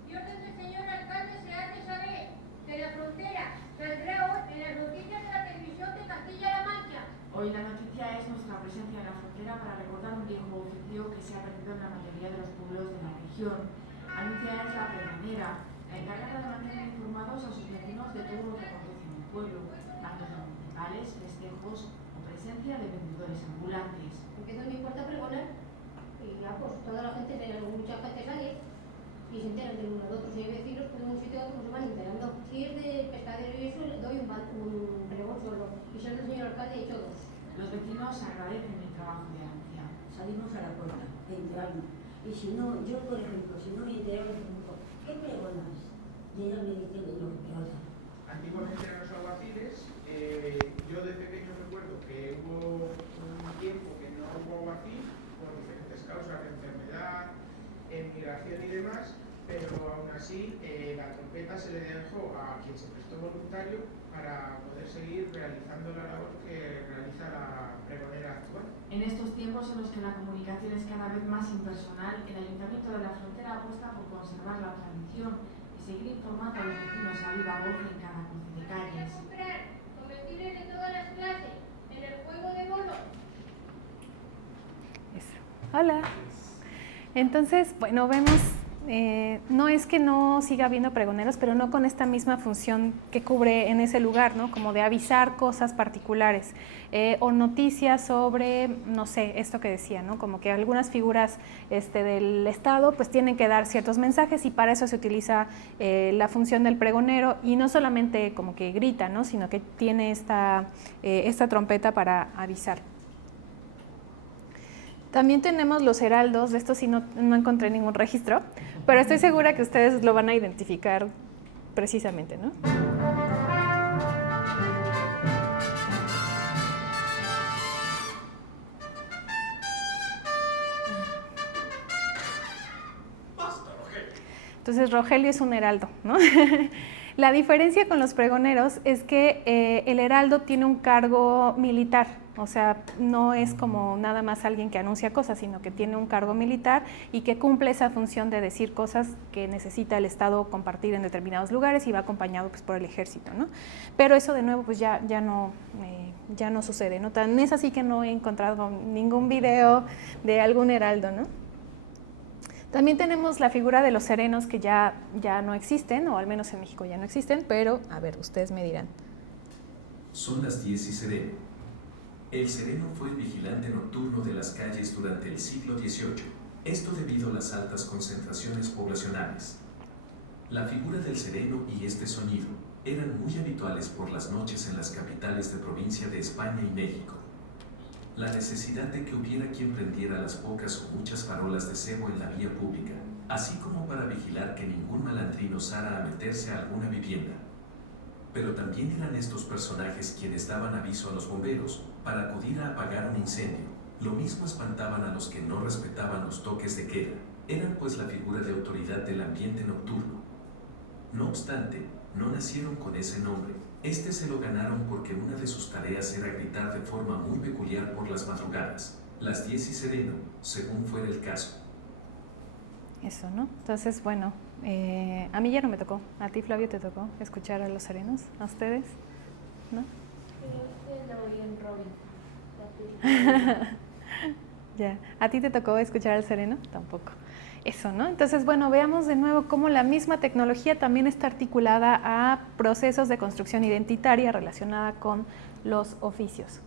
Y orden del señor alcalde se hace saber que la frontera saldrá hoy en las noticias de la televisión de Castilla-La Mancha. Hoy la noticia es nuestra presencia en la frontera para recordar un viejo oficio que se ha perdido en la mayoría de los pueblos de la región. Anuncia es la pregonera, la encargada de mantener informados a sus vecinos de todo lo que acontece en el pueblo, actos municipales, festejos o presencia de vendedores ambulantes. Porque no me importa pregonar, y ya pues toda la gente, mucha gente sale y se enteran de unos de otros, y hay vecinos que de un sitio a otro se van enterando. Si es de pescadero y eso, le doy un pregón solo, y son el señor alcalde y todos. Los vecinos agradecen el trabajo de la anciana. Salimos a la puerta, entramos, y si no, yo por ejemplo, si no me entero, ¿qué pregonas? Y ella me dice lo que habla. Antiguamente eran los alguaciles. Yo de pequeño recuerdo que hubo un tiempo que no hubo alguacil por diferentes causas de enfermedad, emigración y demás, pero aún así la trompeta se le dejó a quien se prestó voluntario para poder seguir realizando la labor que realiza la pregonera actual. En estos tiempos en los que la comunicación es cada vez más impersonal, el Ayuntamiento de la Frontera apuesta por conservar la tradición y seguir informando a los vecinos a viva voz en cada cruce de calles. posibles de todas las clases en el juego de bolos. Hola. Entonces, bueno, vemos, no es que no siga habiendo pregoneros, pero no con esta misma función que cubre en ese lugar, ¿no? Como de avisar cosas particulares o noticias sobre, no sé, esto que decía, ¿no? Como que algunas figuras del Estado pues tienen que dar ciertos mensajes y para eso se utiliza la función del pregonero y no solamente como que grita, ¿no? Sino que tiene esta trompeta para avisar. También tenemos los heraldos, de esto sí no encontré ningún registro, pero estoy segura que ustedes lo van a identificar precisamente, ¿no? Entonces Rogelio es un heraldo, ¿no? La diferencia con los pregoneros es que el heraldo tiene un cargo militar, o sea, no es como nada más alguien que anuncia cosas, sino que tiene un cargo militar y que cumple esa función de decir cosas que necesita el Estado compartir en determinados lugares y va acompañado pues, por el ejército, ¿no? Pero eso de nuevo pues ya no sucede, ¿no? Tan es así que no he encontrado ningún video de algún heraldo, ¿no? También tenemos la figura de los serenos que ya no existen, o al menos en México ya no existen, pero a ver, ustedes me dirán. Son las 10 y sereno. El sereno fue el vigilante nocturno de las calles durante el siglo XVIII, esto debido a las altas concentraciones poblacionales. La figura del sereno y este sonido eran muy habituales por las noches en las capitales de provincia de España y México. La necesidad de que hubiera quien prendiera las pocas o muchas farolas de cebo en la vía pública, así como para vigilar que ningún malandrín osara a meterse a alguna vivienda. Pero también eran estos personajes quienes daban aviso a los bomberos para acudir a apagar un incendio. Lo mismo espantaban a los que no respetaban los toques de queda. Eran pues la figura de autoridad del ambiente nocturno. No obstante, no nacieron con ese nombre. Este se lo ganaron porque una de sus tareas era gritar de forma muy peculiar por las madrugadas, las 10 y sereno, según fuera el caso. Eso, ¿no? Entonces, bueno, a mí ya no me tocó. ¿A ti, Flavio, te tocó escuchar a los serenos? ¿A ustedes? ¿No? Lo oí en Robin. Ya. ¿A ti te tocó escuchar al sereno? Tampoco. Eso, ¿no? Entonces, bueno, veamos de nuevo cómo la misma tecnología también está articulada a procesos de construcción identitaria relacionada con los oficios.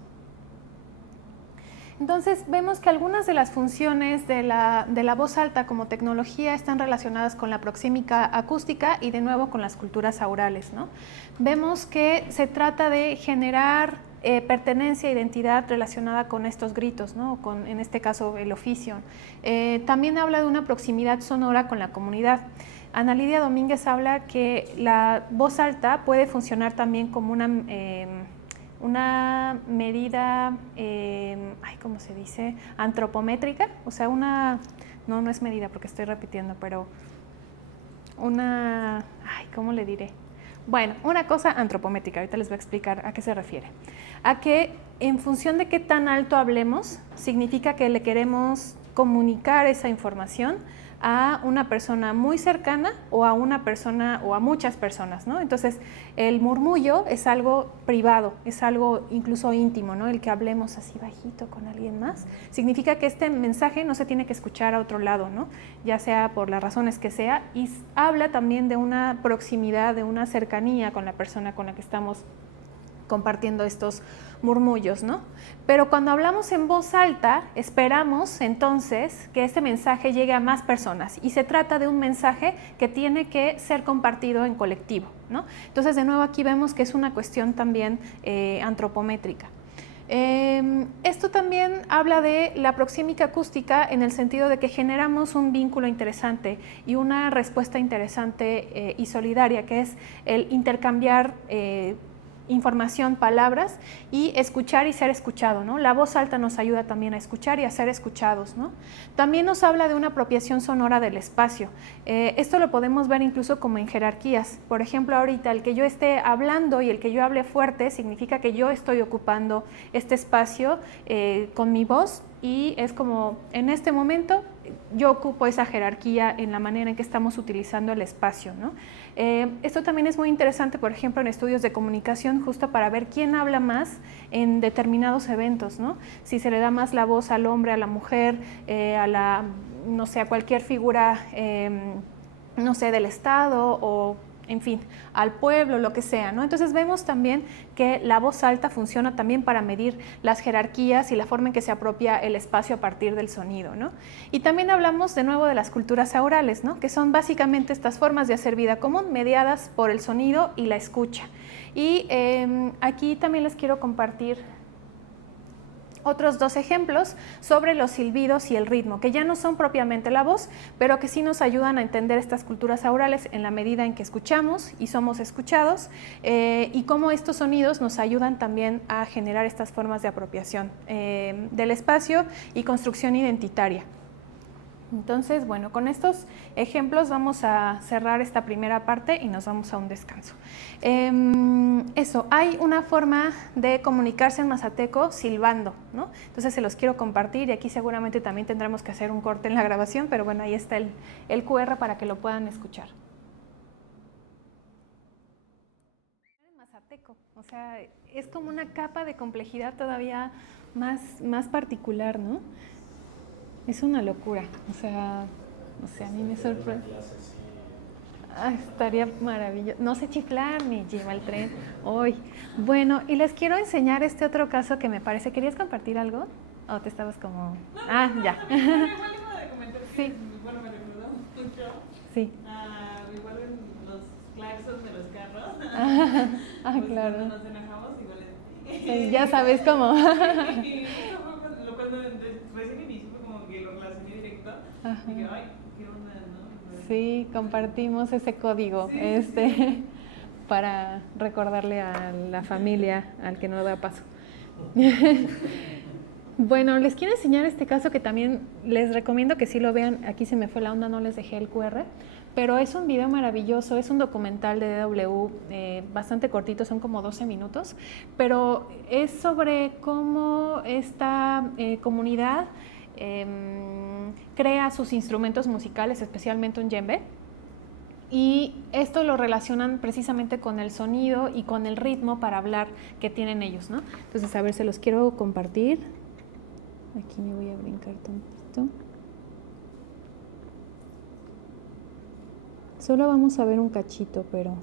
Entonces, vemos que algunas de las funciones de la voz alta como tecnología están relacionadas con la proxémica acústica y de nuevo con las culturas aurales, ¿no? Vemos que se trata de generar pertenencia, identidad relacionada con estos gritos, ¿no? Con, en este caso, el oficio. También habla de una proximidad sonora con la comunidad. Ana Lidia Domínguez habla que la voz alta puede funcionar también como una medida, ¿cómo se dice? Antropométrica, o sea, no es medida porque estoy repitiendo, pero ¿cómo le diré? Bueno, una cosa antropométrica, ahorita les voy a explicar a qué se refiere. A que en función de qué tan alto hablemos, significa que le queremos comunicar esa información a una persona muy cercana o a una persona o a muchas personas, ¿no? Entonces, el murmullo es algo privado, es algo incluso íntimo, ¿no? El que hablemos así bajito con alguien más, significa que este mensaje no se tiene que escuchar a otro lado, ¿no? Ya sea por las razones que sea, y habla también de una proximidad, de una cercanía con la persona con la que estamos compartiendo estos murmullos, ¿no? Pero cuando hablamos en voz alta, esperamos entonces que este mensaje llegue a más personas y se trata de un mensaje que tiene que ser compartido en colectivo, ¿no? Entonces, de nuevo aquí vemos que es una cuestión también antropométrica. Esto también habla de la proxémica acústica en el sentido de que generamos un vínculo interesante y una respuesta interesante y solidaria, que es el intercambiar información, palabras y escuchar y ser escuchado, ¿no? La voz alta nos ayuda también a escuchar y a ser escuchados, ¿no? También nos habla de una apropiación sonora del espacio. Esto lo podemos ver incluso como en jerarquías. Por ejemplo, ahorita el que yo esté hablando y el que yo hable fuerte significa que yo estoy ocupando este espacio con mi voz y es como, en este momento yo ocupo esa jerarquía en la manera en que estamos utilizando el espacio, ¿no? Esto también es muy interesante, por ejemplo, en estudios de comunicación, justo para ver quién habla más en determinados eventos, ¿no? Si se le da más la voz al hombre, a la mujer, no sé, a cualquier figura, no sé, del Estado o, en fin, al pueblo, lo que sea, ¿no? Entonces vemos también que la voz alta funciona también para medir las jerarquías y la forma en que se apropia el espacio a partir del sonido, ¿no? Y también hablamos de nuevo de las culturas aurales, ¿no? Que son básicamente estas formas de hacer vida común mediadas por el sonido y la escucha. Y aquí también les quiero compartir otros dos ejemplos sobre los silbidos y el ritmo, que ya no son propiamente la voz, pero que sí nos ayudan a entender estas culturas aurales en la medida en que escuchamos y somos escuchados, y cómo estos sonidos nos ayudan también a generar estas formas de apropiación del espacio y construcción identitaria. Entonces, bueno, con estos ejemplos vamos a cerrar esta primera parte y nos vamos a un descanso. Eso, hay una forma de comunicarse en mazateco silbando, ¿no? Entonces se los quiero compartir y aquí seguramente también tendremos que hacer un corte en la grabación, pero bueno, ahí está el QR para que lo puedan escuchar. Mazateco, o sea, es como una capa de complejidad todavía más particular, ¿no? Es una locura, o sea, a mí me sorprende. Estaría maravilloso. No sé chiflar, me lleva el tren hoy. Bueno, y les quiero enseñar este otro caso que me parece. ¿Querías compartir algo? ¿O te estabas como...? No, ya. Igual iba a comentar que, sí. Bueno, me recordó mucho. Sí. Igual en los claxons de los carros. Pues claro. Cuando nos enojamos, igual Sí, ya sabes cómo. Cuando recién inició, como que lo relacioné directo. Ajá. Dije, ay, qué onda, ¿no? Sí, compartimos ese código para recordarle a la familia al que no da paso. Bueno, les quiero enseñar este caso que también les recomiendo que sí lo vean. Aquí se me fue la onda, no les dejé el QR, pero es un video maravilloso, es un documental de DW, bastante cortito, son como 12 minutos, pero es sobre cómo esta comunidad crea sus instrumentos musicales, especialmente un djembe, y esto lo relacionan precisamente con el sonido y con el ritmo para hablar que tienen ellos, ¿no? Entonces, a ver, se los quiero compartir. Aquí me voy a brincar tantito. Solo vamos a ver un cachito, pero...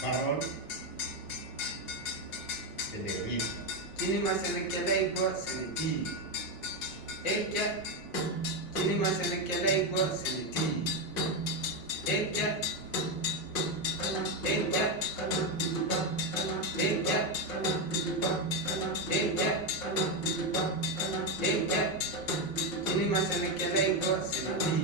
Parole de Lévy. Cinema Sénégalais, Sénégal. Eka. Cinema Sénégalais, Sénégal. Eka. Eka. Eka. Eka. Eka. Cinema Sénégalais, Sénégal.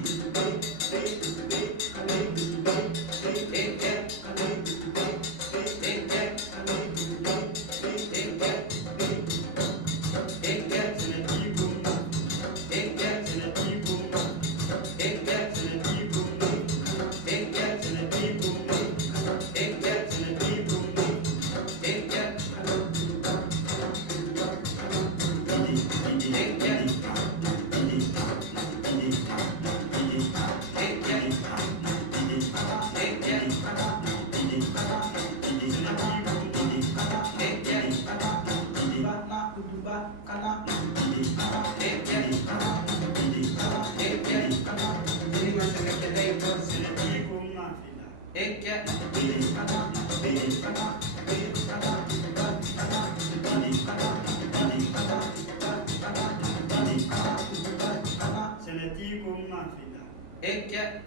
Ecce.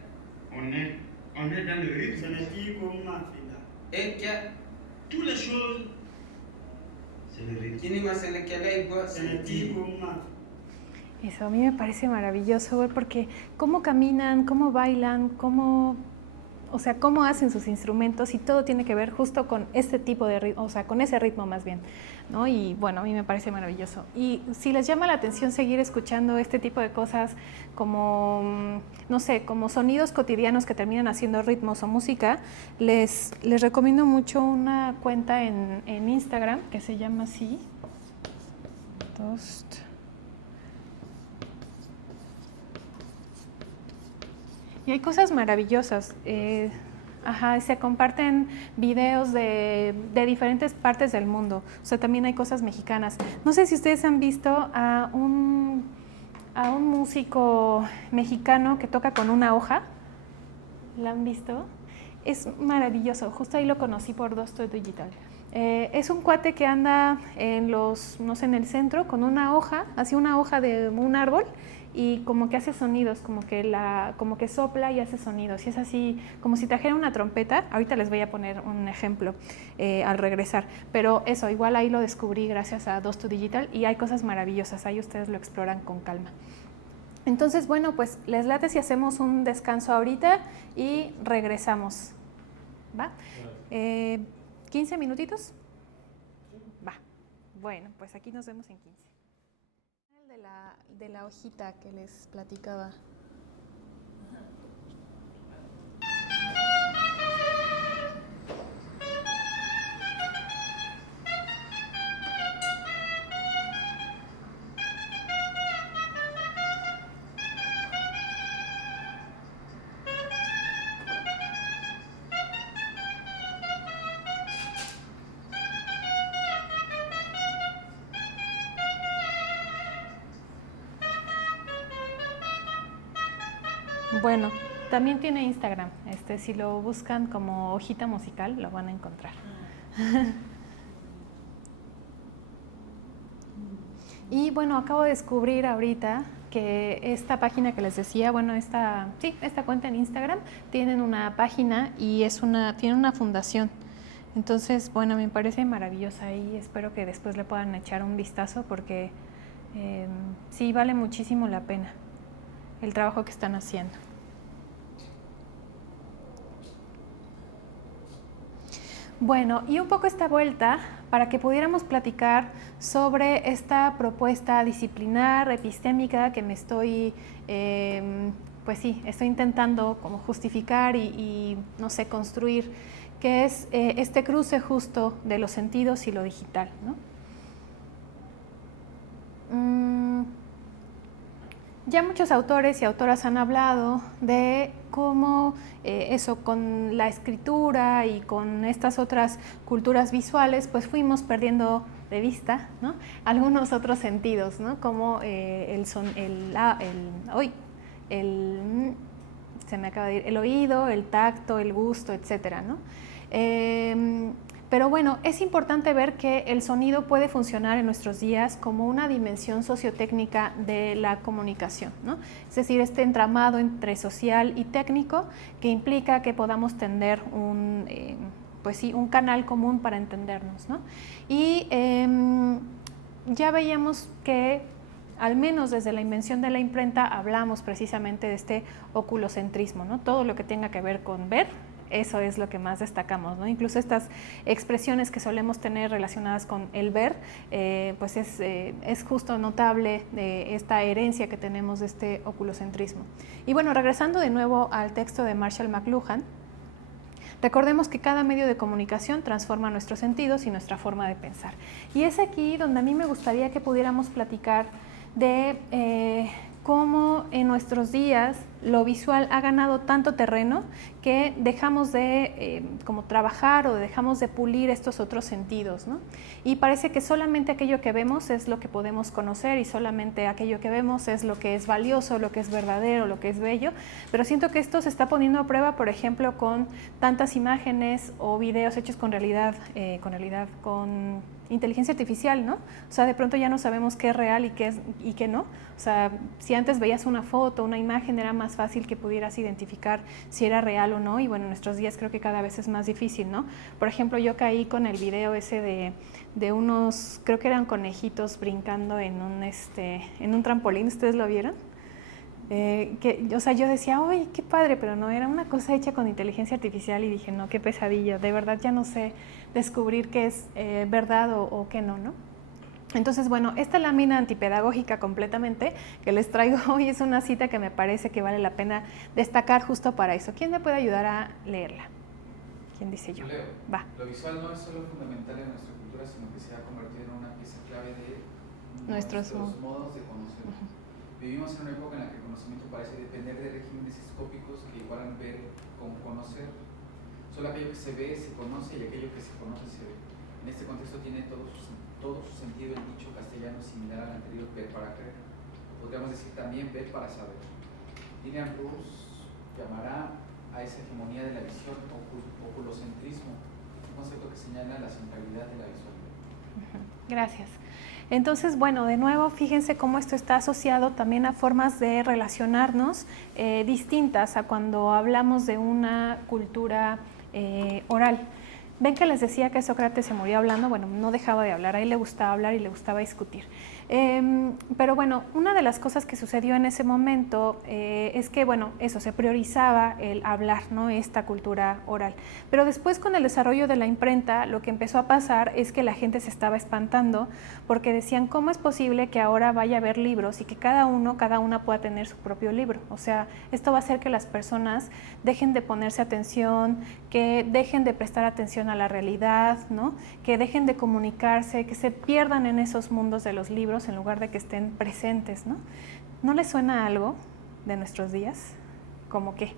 On est dans le rythme. Ce n'est pas comme Mafina. Ecce. Toutes les choses, c'est le rythme. Kinima Senekelego. Ce n'est pas comme Mafina. Eso a mí me parece maravilloso ver porque cómo caminan, cómo bailan, cómo hacen sus instrumentos y todo tiene que ver justo con este tipo de ritmo, o sea, con ese ritmo más bien, ¿no? Y bueno, a mí me parece maravilloso. Y si les llama la atención seguir escuchando este tipo de cosas como, no sé, como sonidos cotidianos que terminan haciendo ritmos o música, les recomiendo mucho una cuenta en Instagram que se llama así, Toast. Y hay cosas maravillosas. Se comparten videos de diferentes partes del mundo. O sea, también hay cosas mexicanas. No sé si ustedes han visto a un músico mexicano que toca con una hoja. ¿La han visto? Es maravilloso. Justo ahí lo conocí por Dos to Digital. Es un cuate que anda en en el centro con una hoja, así una hoja de un árbol, y como que hace sonidos, como que sopla y hace sonidos, y es así como si trajera una trompeta. Ahorita les voy a poner un ejemplo al regresar, pero eso, igual ahí lo descubrí gracias a Dos to Digital, y hay cosas maravillosas, ahí ustedes lo exploran con calma. Entonces, bueno, pues les late si hacemos un descanso ahorita y regresamos, ¿va? 15 minutitos, va. Bueno, pues aquí nos vemos en 15. De la hojita que les platicaba. Bueno, también tiene Instagram. Si lo buscan como Hojita Musical, lo van a encontrar. Y bueno, acabo de descubrir ahorita que esta página que les decía, bueno, esta cuenta en Instagram, tienen una página y tiene una fundación. Entonces, bueno, me parece maravillosa y espero que después le puedan echar un vistazo porque sí vale muchísimo la pena el trabajo que están haciendo. Bueno, y un poco esta vuelta para que pudiéramos platicar sobre esta propuesta disciplinar, epistémica que me estoy intentando como justificar y no sé, construir, que es este cruce justo de los sentidos y lo digital, ¿no? Ya muchos autores y autoras han hablado de cómo con la escritura y con estas otras culturas visuales, pues fuimos perdiendo de vista, ¿no?, algunos otros sentidos, ¿no?, como el oído, el tacto, el gusto, etcétera, ¿no? Pero bueno, es importante ver que el sonido puede funcionar en nuestros días como una dimensión sociotécnica de la comunicación, ¿no? Es decir, este entramado entre social y técnico que implica que podamos tender un canal común para entendernos, ¿no? Y ya veíamos que al menos desde la invención de la imprenta hablamos precisamente de este oculocentrismo, ¿no? Todo lo que tenga que ver con ver, eso es lo que más destacamos, ¿no? Incluso estas expresiones que solemos tener relacionadas con el ver, pues es justo notable de esta herencia que tenemos de este oculocentrismo. Y bueno, regresando de nuevo al texto de Marshall McLuhan, recordemos que cada medio de comunicación transforma nuestros sentidos y nuestra forma de pensar. Y es aquí donde a mí me gustaría que pudiéramos platicar de cómo en nuestros días lo visual ha ganado tanto terreno que dejamos de como trabajar o dejamos de pulir estos otros sentidos, ¿no? Y parece que solamente aquello que vemos es lo que podemos conocer y solamente aquello que vemos es lo que es valioso, lo que es verdadero, lo que es bello, pero siento que esto se está poniendo a prueba, por ejemplo, con tantas imágenes o videos hechos con inteligencia artificial, ¿no? O sea, de pronto ya no sabemos qué es real y qué no. O sea, si antes veías una foto, una imagen, era más fácil que pudieras identificar si era real o no, y bueno, en nuestros días creo que cada vez es más difícil, ¿no? Por ejemplo, yo caí con el video ese de unos, creo que eran conejitos brincando en un trampolín, ¿ustedes lo vieron? O sea, yo decía, ¡ay, qué padre! Pero no, era una cosa hecha con inteligencia artificial y dije, no, qué pesadilla, de verdad ya no sé descubrir qué es verdad o qué no, ¿no? Entonces, bueno, esta lámina antipedagógica completamente que les traigo hoy es una cita que me parece que vale la pena destacar justo para eso. ¿Quién me puede ayudar a leerla? ¿Quién dice yo? Leo. Va. Lo visual no es solo fundamental en nuestra cultura, sino que se ha convertido en una pieza clave de nuestros modos de conocer. Vivimos en una época en la que el conocimiento parece depender de regímenes escópicos que igualan ver con conocer. Solo aquello que se ve se conoce y aquello que se conoce se ve. En este contexto tiene todo su sentido el dicho castellano similar al anterior, ver para creer. Podríamos decir también ver para saber. Lilian Rose llamará a esa hegemonía de la visión oculocentrismo, un concepto que señala la centralidad de la visualidad. Gracias. Entonces, bueno, de nuevo, fíjense cómo esto está asociado también a formas de relacionarnos distintas a cuando hablamos de una cultura oral. Ven que les decía que Sócrates se murió hablando, bueno, no dejaba de hablar, a él le gustaba hablar y le gustaba discutir. Pero bueno, una de las cosas que sucedió en ese momento es que, bueno, eso, se priorizaba el hablar, ¿no? Esta cultura oral. Pero después, con el desarrollo de la imprenta, lo que empezó a pasar es que la gente se estaba espantando porque decían, ¿cómo es posible que ahora vaya a haber libros y que cada una pueda tener su propio libro? O sea, esto va a hacer que las personas dejen de ponerse atención, que dejen de prestar atención a la realidad, ¿no? Que dejen de comunicarse, que se pierdan en esos mundos de los libros en lugar de que estén presentes, ¿no? ¿No les suena algo de nuestros días? ¿Cómo qué?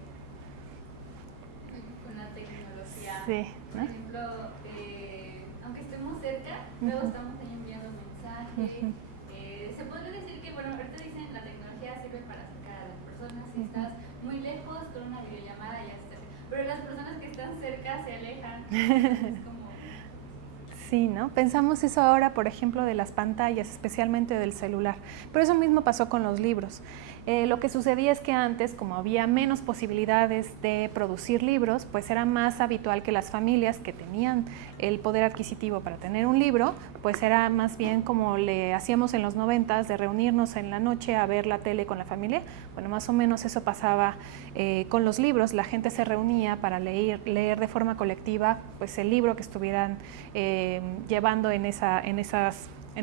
Con la tecnología. Sí, ¿no? Por ejemplo, aunque estemos cerca, luego estamos ahí enviando mensajes. Se podría decir que, bueno, ahorita dicen la tecnología sirve para acercar a las personas. Si estás muy lejos, con una videollamada ya estás. Pero las personas que están cerca se alejan. Es como... Sí, ¿no? Pensamos eso ahora, por ejemplo, de las pantallas, especialmente del celular. Pero eso mismo pasó con los libros. Lo que sucedía es que antes, como había menos posibilidades de producir libros, pues era más habitual que las familias que tenían el poder adquisitivo para tener un libro, pues era más bien como le hacíamos en los 90s, de reunirnos en la noche a ver la tele con la familia. Bueno, más o menos eso pasaba con los libros. La gente se reunía para leer de forma colectiva pues el libro que estuvieran llevando en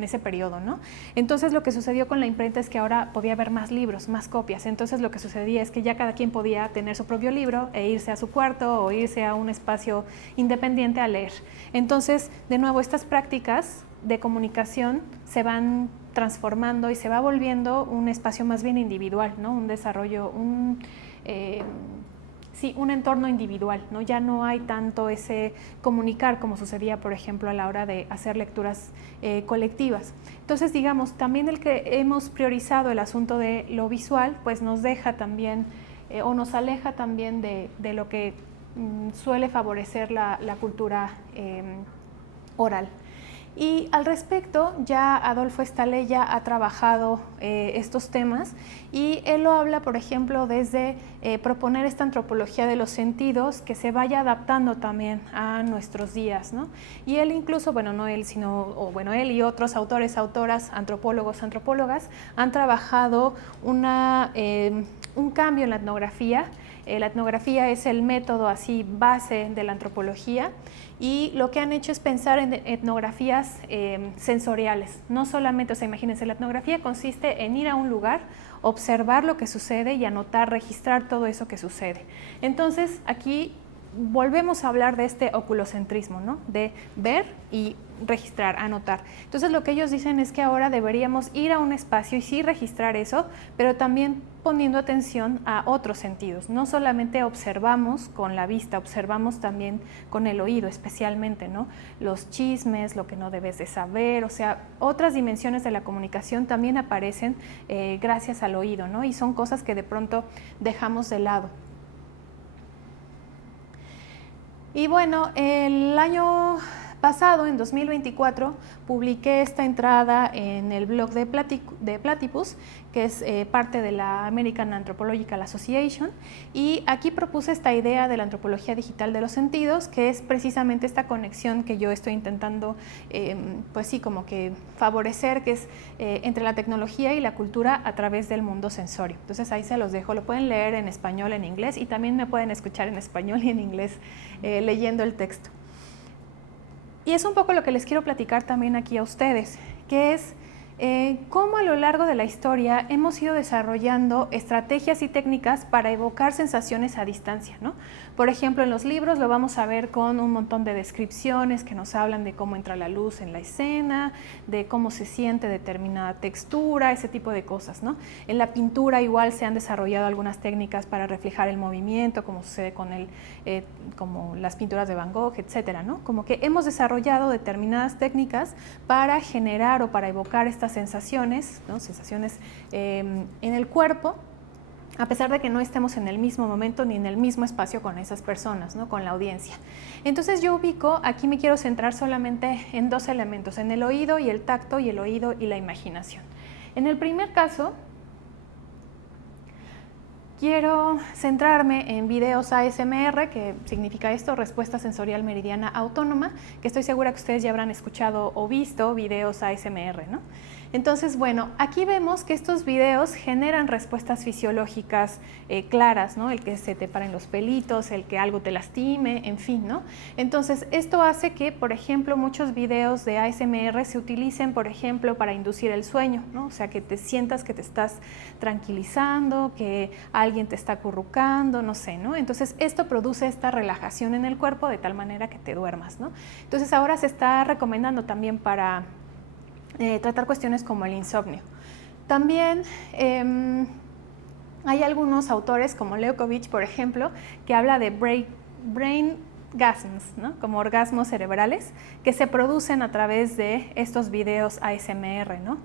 ese periodo, ¿no? Entonces lo que sucedió con la imprenta es que ahora podía haber más libros, más copias. Entonces lo que sucedía es que ya cada quien podía tener su propio libro e irse a su cuarto o irse a un espacio independiente a leer. Entonces, de nuevo, estas prácticas de comunicación se van transformando y se va volviendo un espacio más bien individual, ¿no? Un desarrollo, un entorno individual, ¿no? Ya no hay tanto ese comunicar como sucedía, por ejemplo, a la hora de hacer lecturas colectivas. Entonces, digamos, también el que hemos priorizado el asunto de lo visual, pues nos deja también o nos aleja también de lo que suele favorecer la cultura oral. Y al respecto, ya Adolfo Estaleya ha trabajado estos temas y él lo habla, por ejemplo, desde proponer esta antropología de los sentidos que se vaya adaptando también a nuestros días, ¿no? Y él incluso, bueno, no él, sino, él y otros autores, autoras, antropólogos, antropólogas, han trabajado un cambio en la etnografía. La etnografía es el método así base de la antropología y lo que han hecho es pensar en etnografías sensoriales. No solamente, o sea, imagínense, la etnografía consiste en ir a un lugar, observar lo que sucede y anotar, registrar todo eso que sucede. Entonces, aquí volvemos a hablar de este oculocentrismo, ¿no? De ver y registrar, anotar. Entonces lo que ellos dicen es que ahora deberíamos ir a un espacio y sí registrar eso, pero también poniendo atención a otros sentidos. No solamente observamos con la vista, observamos también con el oído, especialmente, ¿no? Los chismes, lo que no debes de saber, o sea, otras dimensiones de la comunicación también aparecen gracias al oído, ¿no? Y son cosas que de pronto dejamos de lado. Y bueno, el año pasado, en 2024, publiqué esta entrada en el blog de Platypus, que es parte de la American Anthropological Association, y aquí propuse esta idea de la antropología digital de los sentidos, que es precisamente esta conexión que yo estoy intentando, pues sí, como que favorecer, que es entre la tecnología y la cultura a través del mundo sensorio. Entonces ahí se los dejo, lo pueden leer en español, en inglés, y también me pueden escuchar en español y en inglés leyendo el texto. Y es un poco lo que les quiero platicar también aquí a ustedes, que es cómo a lo largo de la historia hemos ido desarrollando estrategias y técnicas para evocar sensaciones a distancia, ¿no? Por ejemplo, en los libros lo vamos a ver con un montón de descripciones que nos hablan de cómo entra la luz en la escena, de cómo se siente determinada textura, ese tipo de cosas, ¿no? En la pintura igual se han desarrollado algunas técnicas para reflejar el movimiento, como sucede con como las pinturas de Van Gogh, etcétera, ¿no? Como que hemos desarrollado determinadas técnicas para generar o para evocar estas sensaciones, ¿no? Sensaciones en el cuerpo, a pesar de que no estemos en el mismo momento ni en el mismo espacio con esas personas, ¿no? Con la audiencia. Entonces yo ubico, aquí me quiero centrar solamente en dos elementos, en el oído y el tacto, y el oído y la imaginación. En el primer caso, quiero centrarme en videos ASMR, que significa esto, respuesta sensorial meridiana autónoma, que estoy segura que ustedes ya habrán escuchado o visto videos ASMR, ¿no? Entonces, bueno, aquí vemos que estos videos generan respuestas fisiológicas claras, ¿no? El que se te paren los pelitos, el que algo te lastime, en fin, ¿no? Entonces, esto hace que, por ejemplo, muchos videos de ASMR se utilicen, por ejemplo, para inducir el sueño, ¿no? O sea, que te sientas que te estás tranquilizando, que alguien te está acurrucando, no sé, ¿no? Entonces, esto produce esta relajación en el cuerpo de tal manera que te duermas, ¿no? Entonces, ahora se está recomendando también para tratar cuestiones como el insomnio. También hay algunos autores como Leukovich, por ejemplo, que habla de brain gasms, ¿no? Como orgasmos cerebrales que se producen a través de estos videos ASMR, ¿no?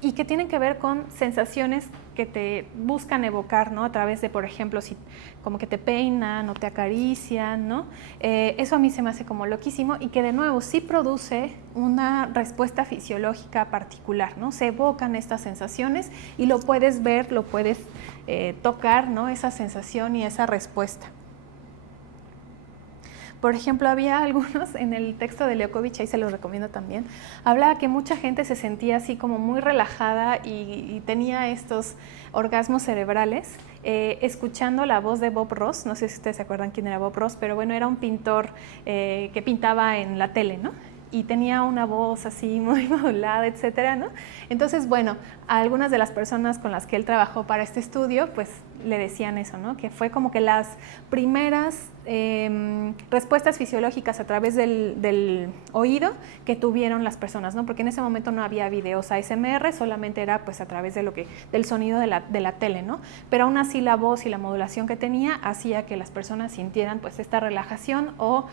Y que tienen que ver con sensaciones que te buscan evocar, ¿no? A través de, por ejemplo, si como que te peinan o te acarician, ¿no? Eso a mí se me hace como loquísimo, y que de nuevo sí produce una respuesta fisiológica particular, ¿no? Se evocan estas sensaciones y lo puedes ver, lo puedes tocar, ¿no? Esa sensación y esa respuesta. Por ejemplo, había algunos en el texto de Leukovich, ahí se los recomiendo también, hablaba que mucha gente se sentía así como muy relajada y tenía estos orgasmos cerebrales escuchando la voz de Bob Ross. No sé si ustedes se acuerdan quién era Bob Ross, pero bueno, era un pintor que pintaba en la tele, ¿no? Y tenía una voz así muy modulada, etcétera, ¿no? Entonces, bueno, a algunas de las personas con las que él trabajó para este estudio, pues le decían eso, ¿no? Que fue como que las primeras respuestas fisiológicas a través del oído que tuvieron las personas, ¿no? Porque en ese momento no había videos ASMR, solamente era pues a través de del sonido de la tele, ¿no? Pero aún así la voz y la modulación que tenía hacía que las personas sintieran pues esta relajación o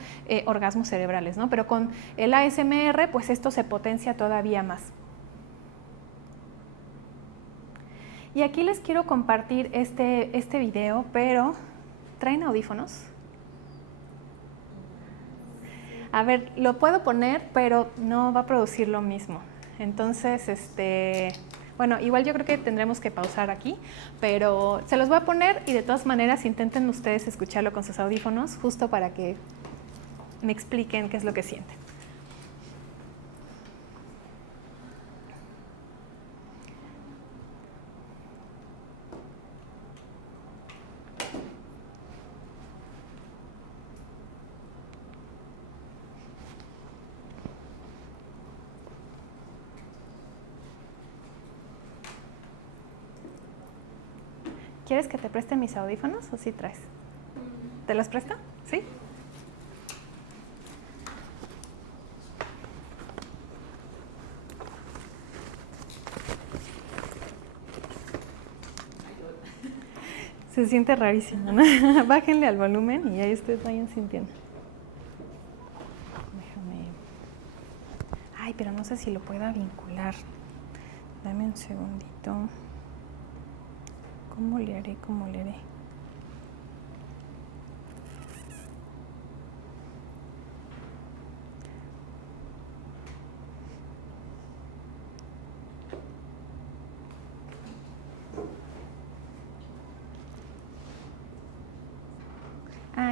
orgasmos cerebrales, ¿no? Pero con el ASMR pues esto se potencia todavía más. Y aquí les quiero compartir este video, pero ¿traen audífonos? A ver, lo puedo poner, pero no va a producir lo mismo. Entonces, bueno, igual yo creo que tendremos que pausar aquí, pero se los voy a poner y de todas maneras intenten ustedes escucharlo con sus audífonos, justo para que me expliquen qué es lo que sienten. ¿Quieres que te preste mis audífonos o sí traes? ¿Te los presto? ¿Sí? Se siente rarísimo, ¿no? Bájenle al volumen y ahí ustedes vayan sintiendo. Déjame. Ay, pero no sé si lo pueda vincular. Dame un segundito. ¿Cómo le haré? ¿Cómo le haré?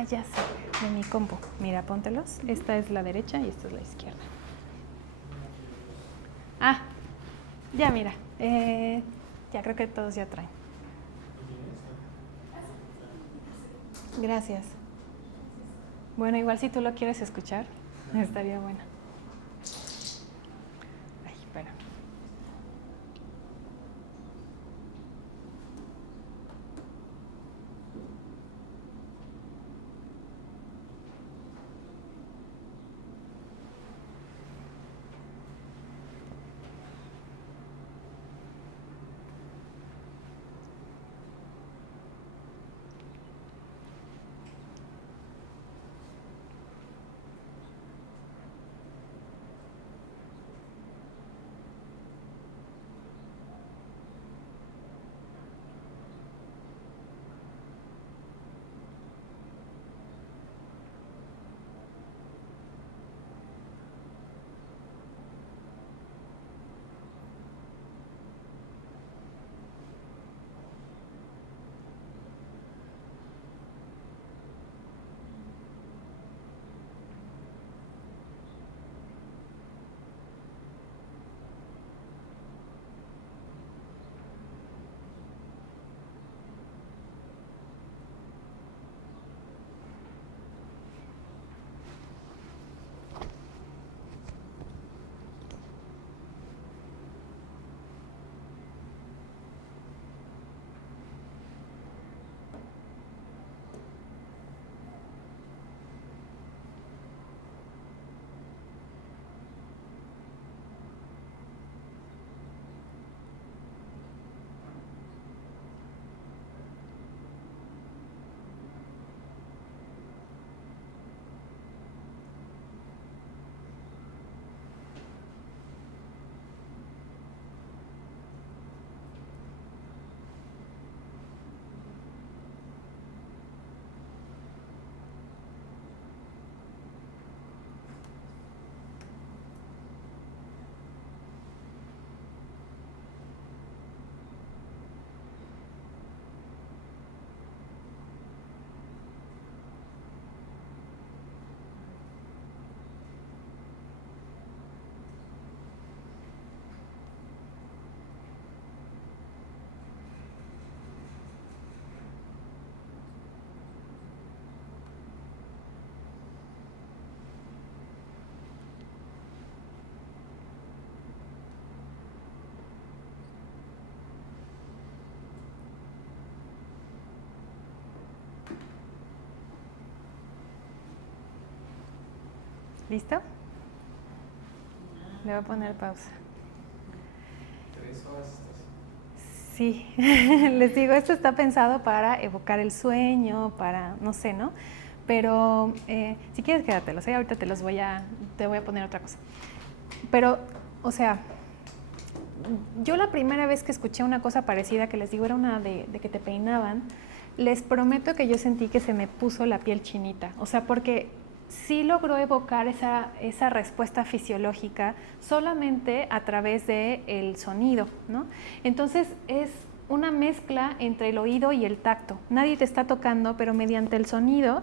ya sé, de mi compu. Mira, póntelos. Esta es la derecha y esta es la izquierda. Ah, ya mira. Ya creo que todos ya traen. Gracias. Bueno, igual si tú lo quieres escuchar, estaría bueno. Ay, espera. ¿Listo? Le voy a poner pausa. 3 horas estás. Sí, les digo, esto está pensado para evocar el sueño, para, no sé, ¿no? Pero si quieres quédatelos, ahorita te voy a poner otra cosa. Pero, o sea, yo la primera vez que escuché una cosa parecida, que les digo, era una de que te peinaban, les prometo que yo sentí que se me puso la piel chinita. O sea, porque sí logró evocar esa respuesta fisiológica solamente a través del sonido, ¿no? Entonces es una mezcla entre el oído y el tacto. Nadie te está tocando, pero mediante el sonido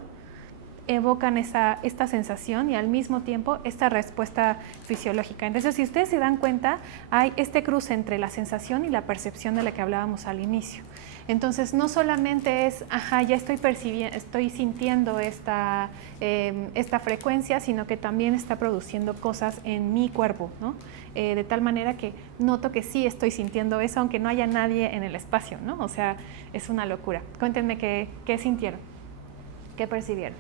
evocan esta sensación y al mismo tiempo esta respuesta fisiológica. Entonces, si ustedes se dan cuenta, hay este cruce entre la sensación y la percepción de la que hablábamos al inicio. Entonces, no solamente es, ya estoy sintiendo esta frecuencia, sino que también está produciendo cosas en mi cuerpo, ¿no? De tal manera que noto que sí estoy sintiendo eso, aunque no haya nadie en el espacio, ¿no? O sea, es una locura. Cuéntenme qué sintieron, qué percibieron.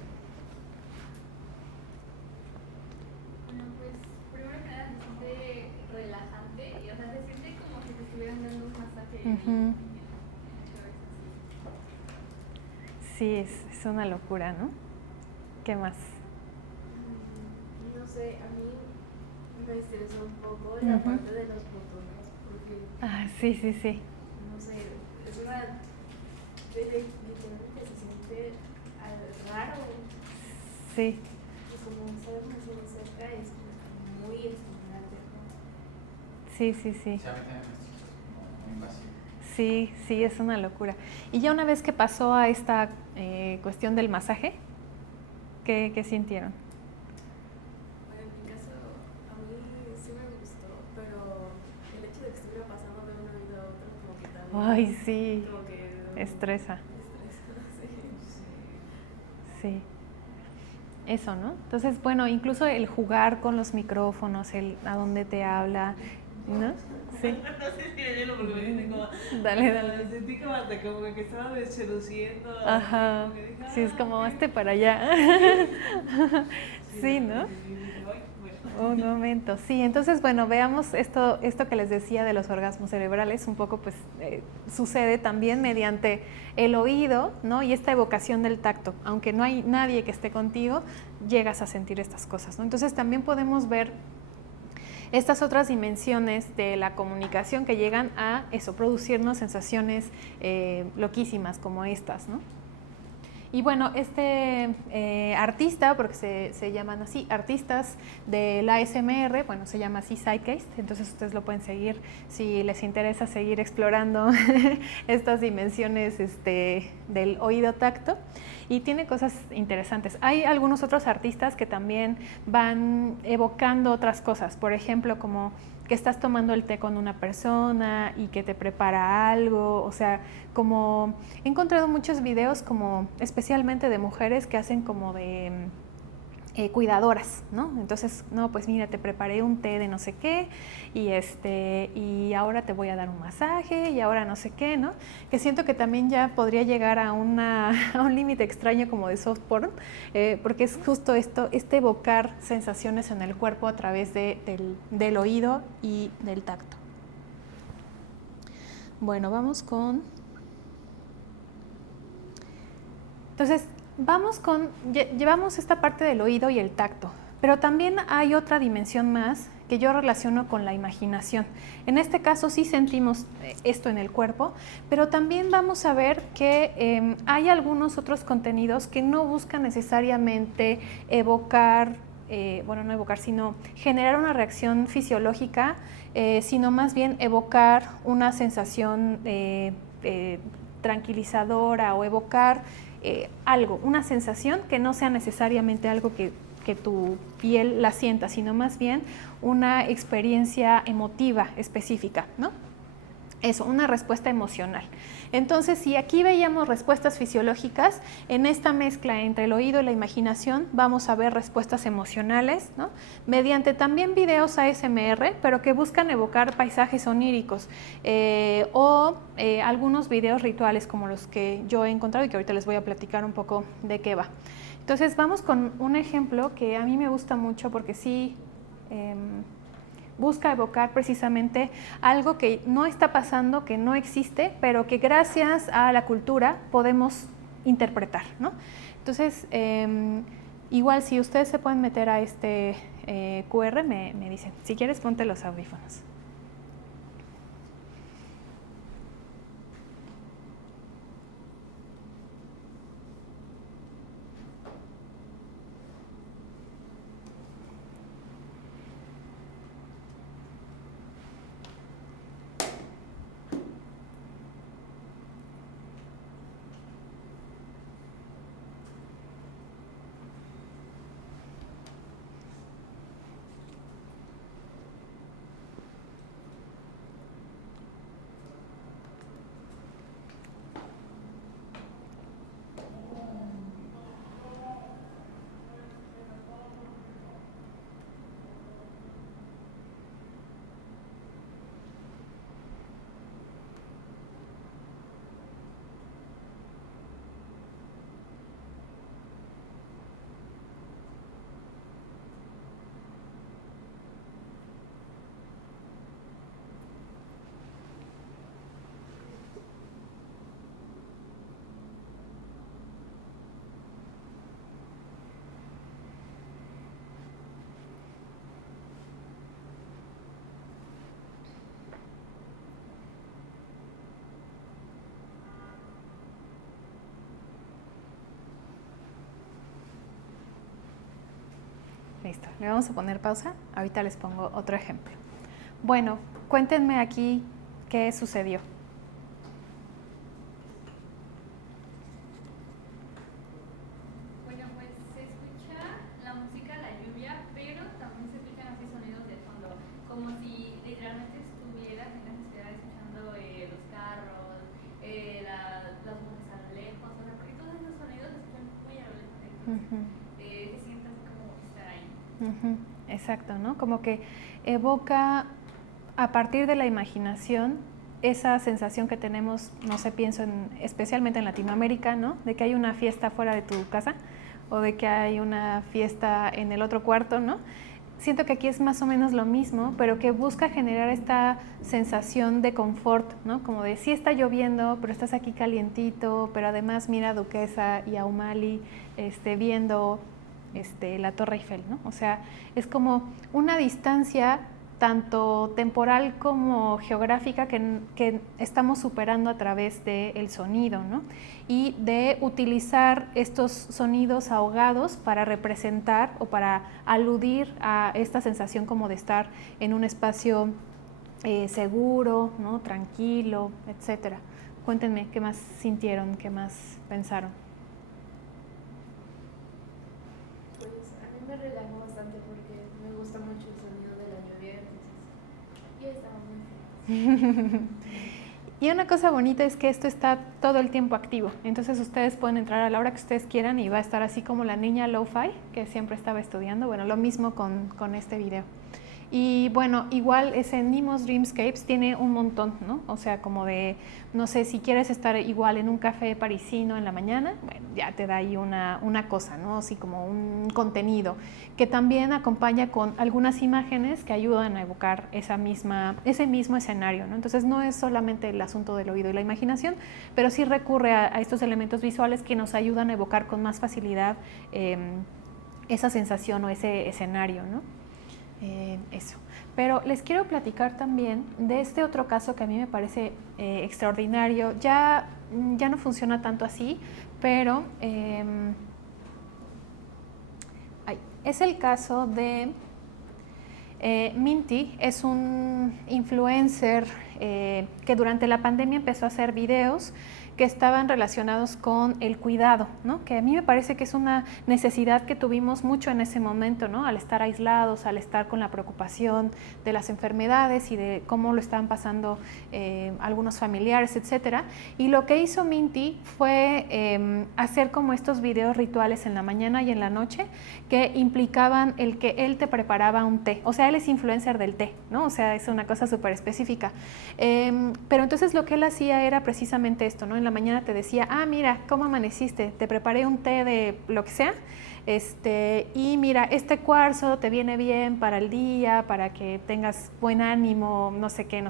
Bueno, pues primero que nada se siente relajante, y o sea, se siente como si te estuvieran dando un masaje. Sí, es una locura, ¿no? ¿Qué más? No sé, a mí me estresó un poco la parte de los botones, porque... Sí. No sé, es una... literalmente se siente raro. Sí. Y como sabemos así de cerca, es muy estimulante, ¿no? Sí. Se meten en esto, muy invasivo. Sí, es una locura. Y ya una vez que pasó a esta cuestión del masaje, ¿Qué sintieron? Bueno, en mi caso, a mí sí me gustó, pero el hecho de que estuviera pasando de un oído a otro, como que también... Ay, sí, como que, estresa. Sí. Eso, ¿no? Entonces, bueno, incluso el jugar con los micrófonos, el a dónde te habla, ¿no? Sí. No sé si decirlo porque me dicen como... Dale. Sentí como hasta como que estaba seduciendo. Ajá. Sí, es como, hazte para allá. Sí, ¿no? Un momento. Sí, entonces, bueno, veamos esto que les decía de los orgasmos cerebrales, un poco pues sucede también mediante el oído, ¿no? Y esta evocación del tacto. Aunque no hay nadie que esté contigo, llegas a sentir estas cosas, ¿no? Entonces también podemos ver estas otras dimensiones de la comunicación que llegan a eso, producirnos sensaciones loquísimas como estas, ¿no? Y bueno, este artista, porque se llaman así, artistas del ASMR, bueno, se llama así Zeitgeist, entonces ustedes lo pueden seguir si les interesa seguir explorando estas dimensiones del oído tacto. Y tiene cosas interesantes. Hay algunos otros artistas que también van evocando otras cosas, por ejemplo, como que estás tomando el té con una persona y que te prepara algo, o sea, como he encontrado muchos videos como especialmente de mujeres que hacen como de cuidadoras, ¿no? Entonces, no, pues mira, te preparé un té de no sé qué y ahora te voy a dar un masaje y ahora no sé qué, ¿no? Que siento que también ya podría llegar a un límite extraño como de soft porn, porque es justo esto, evocar sensaciones en el cuerpo a través del oído y del tacto. Bueno, vamos con... Entonces, llevamos esta parte del oído y el tacto, pero también hay otra dimensión más que yo relaciono con la imaginación. En este caso sí sentimos esto en el cuerpo, pero también vamos a ver que hay algunos otros contenidos que no buscan necesariamente evocar, no evocar, sino generar una reacción fisiológica, sino más bien evocar una sensación tranquilizadora o evocar algo, una sensación que no sea necesariamente algo que tu piel la sienta, sino más bien una experiencia emotiva específica, ¿no? Eso, una respuesta emocional. Entonces, si aquí veíamos respuestas fisiológicas, en esta mezcla entre el oído y la imaginación vamos a ver respuestas emocionales, ¿no? Mediante también videos ASMR, pero que buscan evocar paisajes oníricos o algunos videos rituales como los que yo he encontrado y que ahorita les voy a platicar un poco de qué va. Entonces, vamos con un ejemplo que a mí me gusta mucho porque sí... busca evocar precisamente algo que no está pasando, que no existe, pero que gracias a la cultura podemos interpretar, ¿no? Entonces, igual si ustedes se pueden meter a este QR, me dicen, si quieres ponte los audífonos. Listo, le vamos a poner pausa. Ahorita les pongo otro ejemplo. Bueno, cuéntenme aquí qué sucedió. Bueno, pues se escuchó se siente así como estar ahí. Exacto, ¿no? Como que evoca a partir de la imaginación esa sensación que tenemos, no sé, pienso especialmente en Latinoamérica, ¿no? De que hay una fiesta fuera de tu casa o de que hay una fiesta en el otro cuarto, ¿no? Siento que aquí es más o menos lo mismo, pero que busca generar esta sensación de confort, ¿no? Como de sí está lloviendo, pero estás aquí calientito, pero además mira a Duquesa y a Umali viendo la Torre Eiffel, ¿no? O sea, es como una distancia tanto temporal como geográfica que estamos superando a través del sonido, ¿no? Y de utilizar estos sonidos ahogados para representar o para aludir a esta sensación como de estar en un espacio seguro, ¿no? Tranquilo, etcétera. Cuéntenme qué más sintieron, qué más pensaron. Pues a mí me relajó bastante porque me gusta mucho el sonido de la lluvia, entonces yo estaba muy feliz. Y una cosa bonita es que esto está todo el tiempo activo, entonces ustedes pueden entrar a la hora que ustedes quieran y va a estar así como la niña lo-fi que siempre estaba estudiando, bueno, lo mismo con este video. Y bueno, igual ese Nemo's Dreamscapes tiene un montón, ¿no? O sea, como de, no sé, si quieres estar igual en un café parisino en la mañana, bueno, ya te da ahí una cosa, ¿no? Así como un contenido que también acompaña con algunas imágenes que ayudan a evocar ese mismo escenario, ¿no? Entonces no es solamente el asunto del oído y la imaginación, pero sí recurre a estos elementos visuales que nos ayudan a evocar con más facilidad esa sensación o ese escenario, ¿no? Eso. Pero les quiero platicar también de este otro caso que a mí me parece extraordinario. Ya no funciona tanto así, pero es el caso de Minty. Es un influencer que durante la pandemia empezó a hacer videos que estaban relacionados con el cuidado, ¿no? Que a mí me parece que es una necesidad que tuvimos mucho en ese momento, ¿no? Al estar aislados, al estar con la preocupación de las enfermedades y de cómo lo estaban pasando algunos familiares, etcétera. Y lo que hizo Minty fue hacer como estos videos rituales en la mañana y en la noche que implicaban el que él te preparaba un té. O sea, él es influencer del té, ¿no? O sea, es una cosa súper específica. Pero entonces lo que él hacía era precisamente esto, ¿no? En la mañana te decía, mira, ¿cómo amaneciste? Te preparé un té de lo que sea, y mira, este cuarzo te viene bien para el día, para que tengas buen ánimo, no sé qué,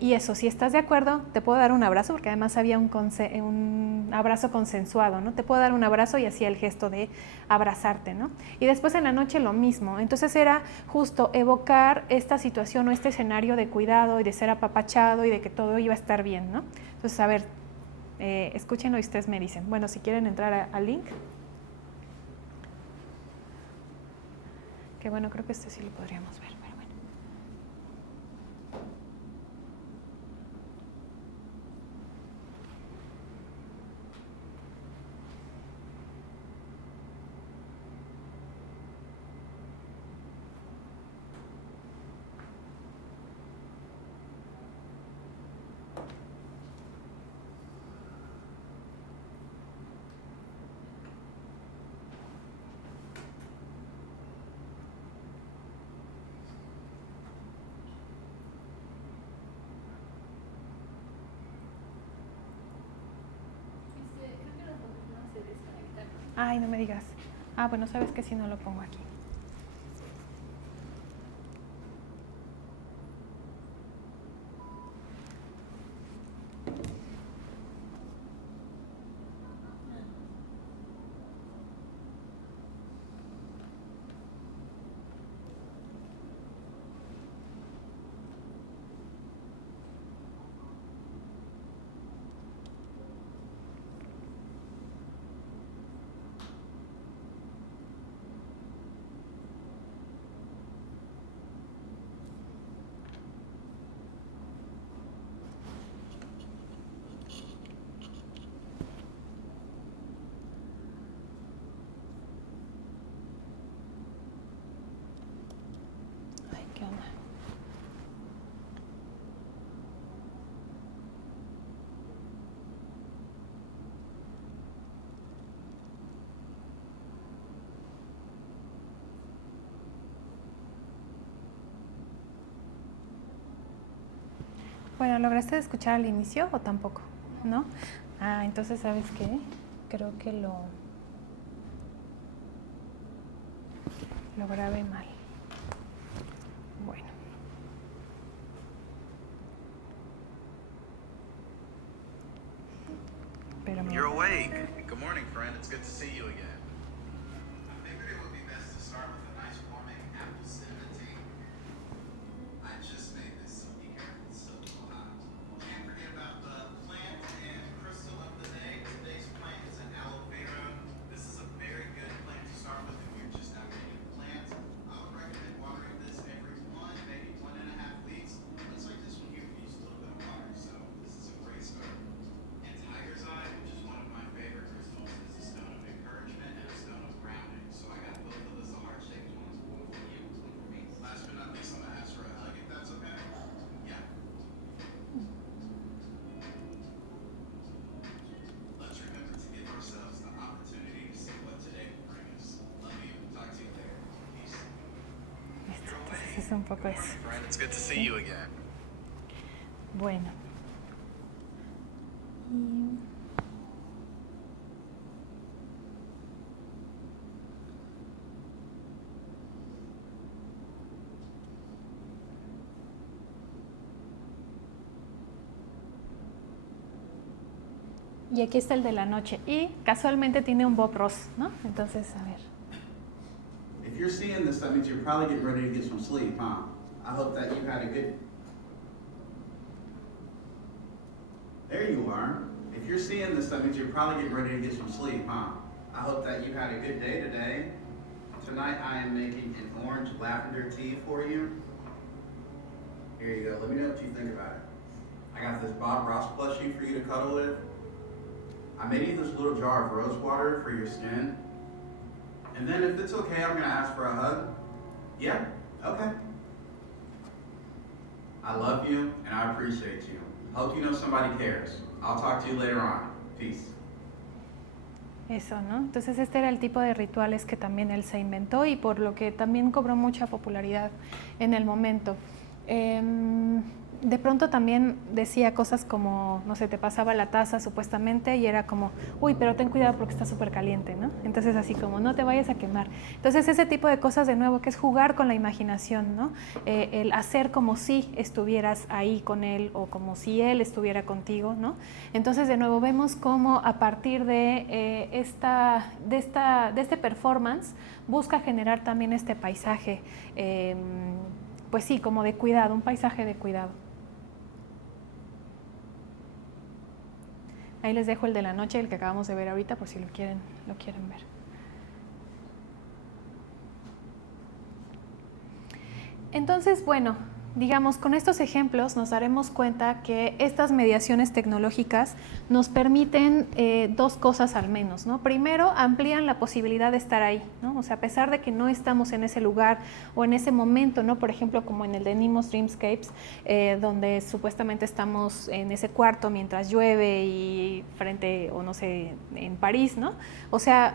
y eso, si estás de acuerdo, te puedo dar un abrazo, porque además había un abrazo consensuado, ¿no? Te puedo dar un abrazo y hacía el gesto de abrazarte, ¿no? Y después en la noche lo mismo. Entonces era justo evocar esta situación o este escenario de cuidado y de ser apapachado y de que todo iba a estar bien, ¿no? Entonces, a ver, escúchenlo y ustedes me dicen. Bueno, si quieren entrar al link. Que bueno, creo que este sí lo podríamos ver. Ay, no me digas. Bueno, sabes que si no lo pongo aquí. Bueno, ¿lograste escuchar al inicio o tampoco? ¿No? Ah, entonces, ¿sabes qué? Creo que lo grabé mal. Bueno. Pero You're awake. Good morning, friend. It's good to see you again. I figured it would be best to start with a nice warming apple cinnamon tea. I just made this, so be careful. It's so hot. Can't forget about the plant and crystal of the day. Today's plant is an aloe vera. This is a very good plant to start with if you're just not getting plants. I would recommend watering this every 1, maybe 1.5 weeks. Looks like this one here needs a little bit of water, so this is a great start. And tiger's eye, which is one of my favorite crystals, is a stone of encouragement and a stone of grounding. So I got both of those, the heart-shaped ones, one for you, one for me. Last but not least, I'm gonna ask for a hug if that's okay. Yeah. Let's remember to give ourselves the opportunity to see what today will bring us. Love you. Talk to you later. Peace. Entonces es un poco eso. Friend, it's good to see you again. Bueno. Y aquí está el de la noche. Y casualmente tiene un Bob Ross, ¿no? Entonces, a ver. If you're seeing this, that means you're probably getting ready to get some sleep, huh? I hope that you had a good... There you are. If you're seeing this, that means you're probably getting ready to get some sleep, huh? I hope that you had a good day today. Tonight I am making an orange lavender tea for you. Here you go. Let me know what you think about it. I got this Bob Ross plushie for you to cuddle with. I made you this little jar of rose water for your skin. And then if it's okay, I'm gonna ask for a hug. Yeah? Okay. I love you and I appreciate you. Hope you know somebody cares. I'll talk to you later on. Peace. Eso, ¿no? Entonces este era el tipo de rituales que también él se inventó y por lo que también cobró mucha popularidad en el momento. De pronto también decía cosas como, no sé, te pasaba la taza supuestamente y era como, uy, pero ten cuidado porque está súper caliente, ¿no? Entonces así como, no te vayas a quemar. Entonces ese tipo de cosas de nuevo, que es jugar con la imaginación, ¿no? El hacer como si estuvieras ahí con él o como si él estuviera contigo, ¿no? Entonces de nuevo vemos cómo a partir de este performance busca generar también este paisaje, pues sí, como de cuidado, un paisaje de cuidado. Ahí les dejo el de la noche, el que acabamos de ver ahorita, por si lo quieren ver. Entonces, bueno, digamos, con estos ejemplos nos daremos cuenta que estas mediaciones tecnológicas nos permiten dos cosas al menos, ¿no? Primero, amplían la posibilidad de estar ahí, ¿no? O sea, a pesar de que no estamos en ese lugar o en ese momento, ¿no? Por ejemplo, como en el de Nemo's Dreamscapes, donde supuestamente estamos en ese cuarto mientras llueve y frente, o no sé, en París, ¿no? O sea,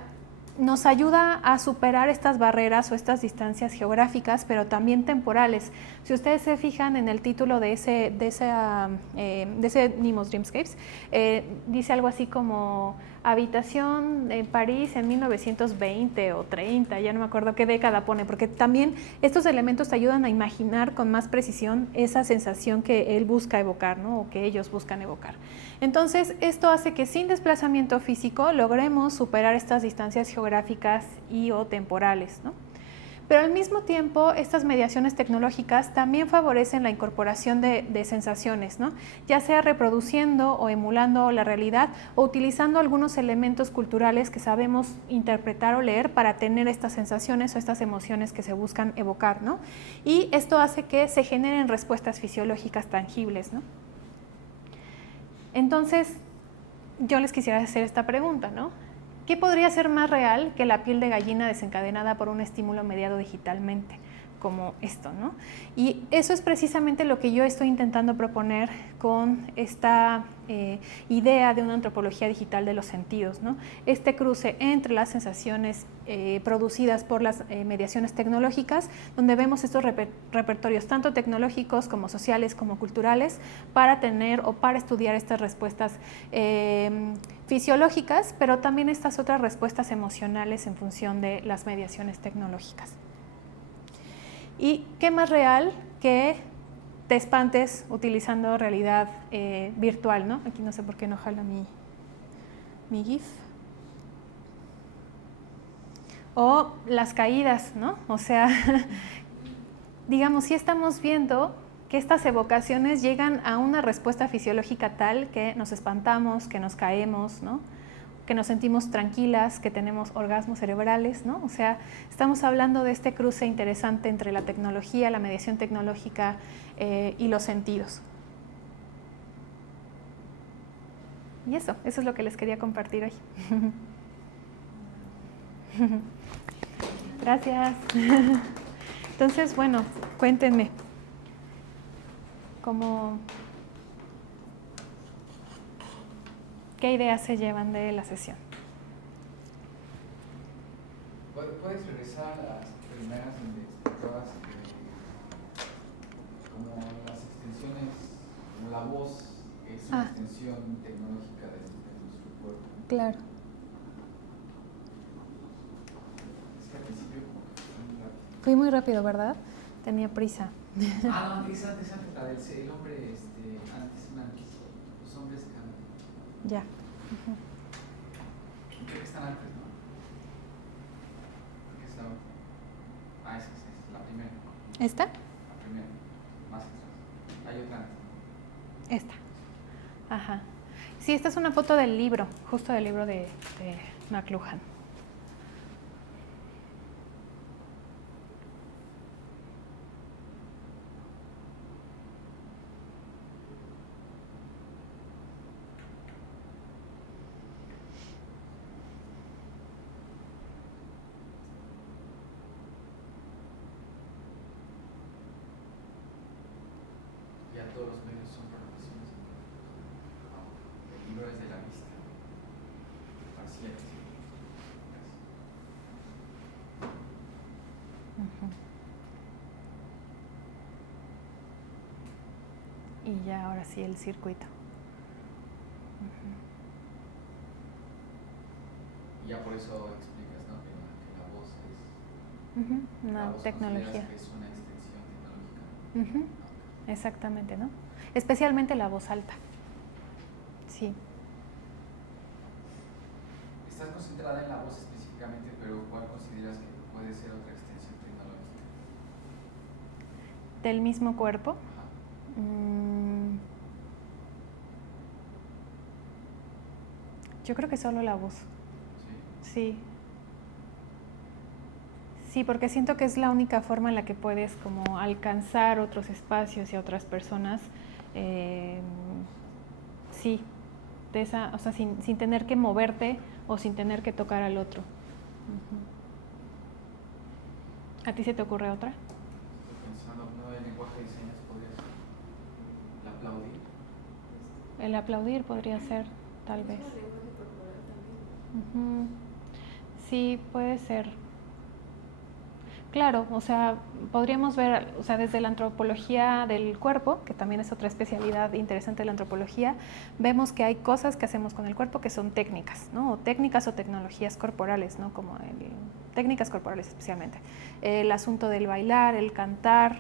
nos ayuda a superar estas barreras o estas distancias geográficas, pero también temporales. Si ustedes se fijan en el título de ese Nemo's Dreamscapes, dice algo así como habitación en París en 1920 o 30, ya no me acuerdo qué década pone, porque también estos elementos te ayudan a imaginar con más precisión esa sensación que él busca evocar, ¿no? O que ellos buscan evocar. Entonces, esto hace que sin desplazamiento físico logremos superar estas distancias geográficas y o temporales, ¿no? Pero al mismo tiempo, estas mediaciones tecnológicas también favorecen la incorporación de sensaciones, ¿no? Ya sea reproduciendo o emulando la realidad o utilizando algunos elementos culturales que sabemos interpretar o leer para tener estas sensaciones o estas emociones que se buscan evocar, ¿no? Y esto hace que se generen respuestas fisiológicas tangibles, ¿no? Entonces, yo les quisiera hacer esta pregunta, ¿no? ¿Qué podría ser más real que la piel de gallina desencadenada por un estímulo mediado digitalmente? como esto, ¿no? Y eso es precisamente lo que yo estoy intentando proponer con esta idea de una antropología digital de los sentidos, ¿no? Este cruce entre las sensaciones producidas por las mediaciones tecnológicas, donde vemos estos repertorios tanto tecnológicos como sociales como culturales para tener o para estudiar estas respuestas fisiológicas, pero también estas otras respuestas emocionales en función de las mediaciones tecnológicas. ¿Y qué más real que te espantes utilizando realidad virtual, ¿no? Aquí no sé por qué no jala mi GIF. O las caídas, ¿no? O sea, digamos, si estamos viendo que estas evocaciones llegan a una respuesta fisiológica tal que nos espantamos, que nos caemos, ¿no? Que nos sentimos tranquilas, que tenemos orgasmos cerebrales, ¿no? O sea, estamos hablando de este cruce interesante entre la tecnología, la mediación tecnológica y los sentidos. Y eso es lo que les quería compartir hoy. Gracias. Entonces, bueno, cuéntenme ¿qué ideas se llevan de la sesión? ¿Puedes regresar a las primeras donde explicabas como las extensiones, como la voz es una extensión tecnológica de nuestro cuerpo? Claro. Es que al principio como que fue muy rápido. Fui muy rápido, ¿verdad? Tenía prisa. No, es antes, la del el hombre, antes, los hombres cambian. Ya. Creo que están antes, ¿no? Porque es esa es la primera. ¿Esta? La primera, más atrás. Hay otra antes. Esta. Ajá. Sí, esta es una foto del libro, justo del libro de McLuhan. Todos los medios son programaciones. El libro es de la vista. Parciales. Y ya ahora sí el circuito. Y ya por eso explicas, ¿no? Que la voz es una tecnología. Que es una extensión tecnológica. Exactamente, ¿no? Especialmente la voz alta. Sí. Estás concentrada en la voz específicamente, pero ¿cuál consideras que puede ser otra extensión tecnológica? ¿Del mismo cuerpo? Yo creo que solo la voz. Sí. Sí, porque siento que es la única forma en la que puedes como alcanzar otros espacios y a otras personas, sí, de esa, o sea, sin tener que moverte o sin tener que tocar al otro. ¿A ti se te ocurre otra? Estoy pensando, ¿no? El lenguaje de señas podría ser el aplaudir. El aplaudir podría ser, tal vez. Sí, puede ser. Claro, o sea, podríamos ver, o sea, desde la antropología del cuerpo, que también es otra especialidad interesante de la antropología, vemos que hay cosas que hacemos con el cuerpo que son técnicas, ¿no? O técnicas o tecnologías corporales, ¿no? Como técnicas corporales especialmente. El asunto del bailar, el cantar,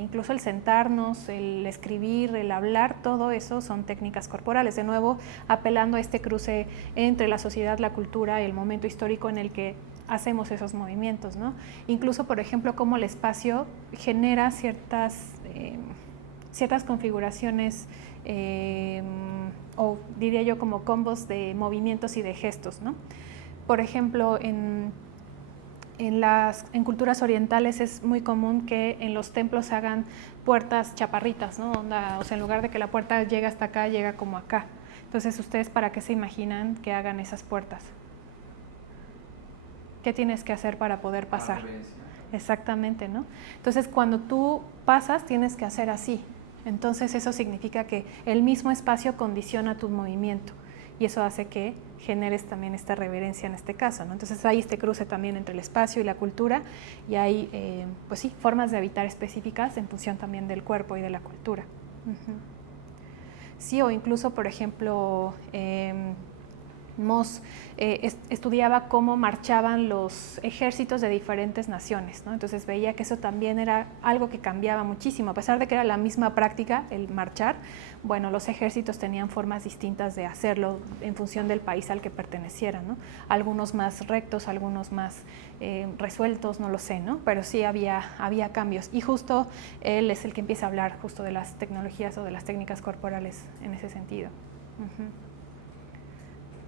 incluso el sentarnos, el escribir, el hablar, todo eso son técnicas corporales. De nuevo, apelando a este cruce entre la sociedad, la cultura y el momento histórico en el que hacemos esos movimientos, ¿no? Incluso, por ejemplo, cómo el espacio genera ciertas configuraciones o diría yo como combos de movimientos y de gestos, ¿no? Por ejemplo, en culturas orientales es muy común que en los templos se hagan puertas chaparritas, ¿no? O sea, en lugar de que la puerta llegue hasta acá, llega como acá. Entonces, ¿ustedes para qué se imaginan que hagan esas puertas? ¿Qué tienes que hacer para poder pasar? Exactamente, ¿no? Entonces, cuando tú pasas, tienes que hacer así. Entonces, eso significa que el mismo espacio condiciona tu movimiento y eso hace que generes también esta reverencia en este caso, ¿no? Entonces, hay este cruce también entre el espacio y la cultura y hay, pues sí, formas de habitar específicas en función también del cuerpo y de la cultura. Sí, o incluso, por ejemplo, Moss estudiaba cómo marchaban los ejércitos de diferentes naciones, ¿no? Entonces veía que eso también era algo que cambiaba muchísimo, a pesar de que era la misma práctica, el marchar. Bueno, los ejércitos tenían formas distintas de hacerlo en función del país al que pertenecieran, ¿no? Algunos más rectos, algunos más resueltos, no lo sé, ¿no? Pero sí había cambios. Y justo él es el que empieza a hablar justo de las tecnologías o de las técnicas corporales en ese sentido.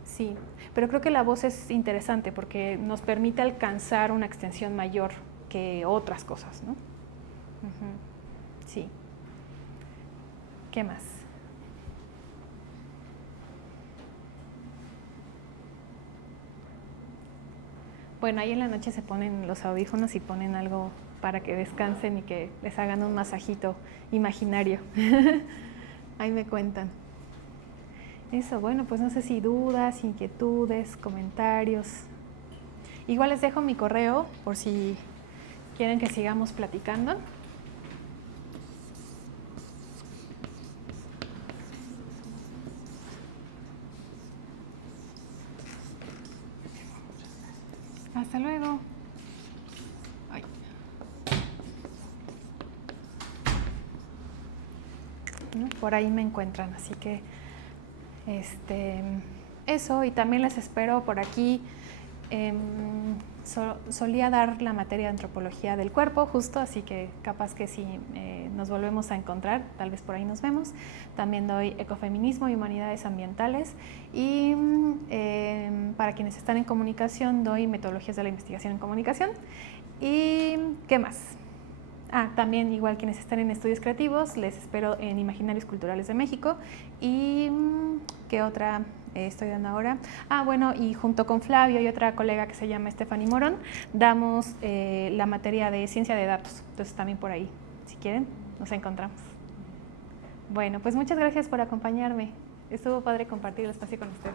Sí, pero creo que la voz es interesante porque nos permite alcanzar una extensión mayor que otras cosas, ¿no? Sí. ¿Qué más? Bueno, ahí en la noche se ponen los audífonos y ponen algo para que descansen y que les hagan un masajito imaginario. Ahí me cuentan. Eso, bueno, pues no sé si dudas, inquietudes, comentarios. Igual les dejo mi correo por si quieren que sigamos platicando. Hasta luego. Ay. Por ahí me encuentran, así que eso, y también les espero por aquí. Solía dar la materia de antropología del cuerpo justo, así que capaz que si nos volvemos a encontrar, tal vez por ahí nos vemos. También doy ecofeminismo y humanidades ambientales y para quienes están en comunicación doy metodologías de la investigación en comunicación. ¿Y qué más? También igual quienes están en estudios creativos, les espero en Imaginarios Culturales de México. ¿Y qué otra estoy dando ahora? Bueno, y junto con Flavio y otra colega que se llama Stephanie Morón, damos la materia de ciencia de datos. Entonces también por ahí, si quieren, nos encontramos. Bueno, pues muchas gracias por acompañarme. Estuvo padre compartir el espacio con ustedes.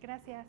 Gracias.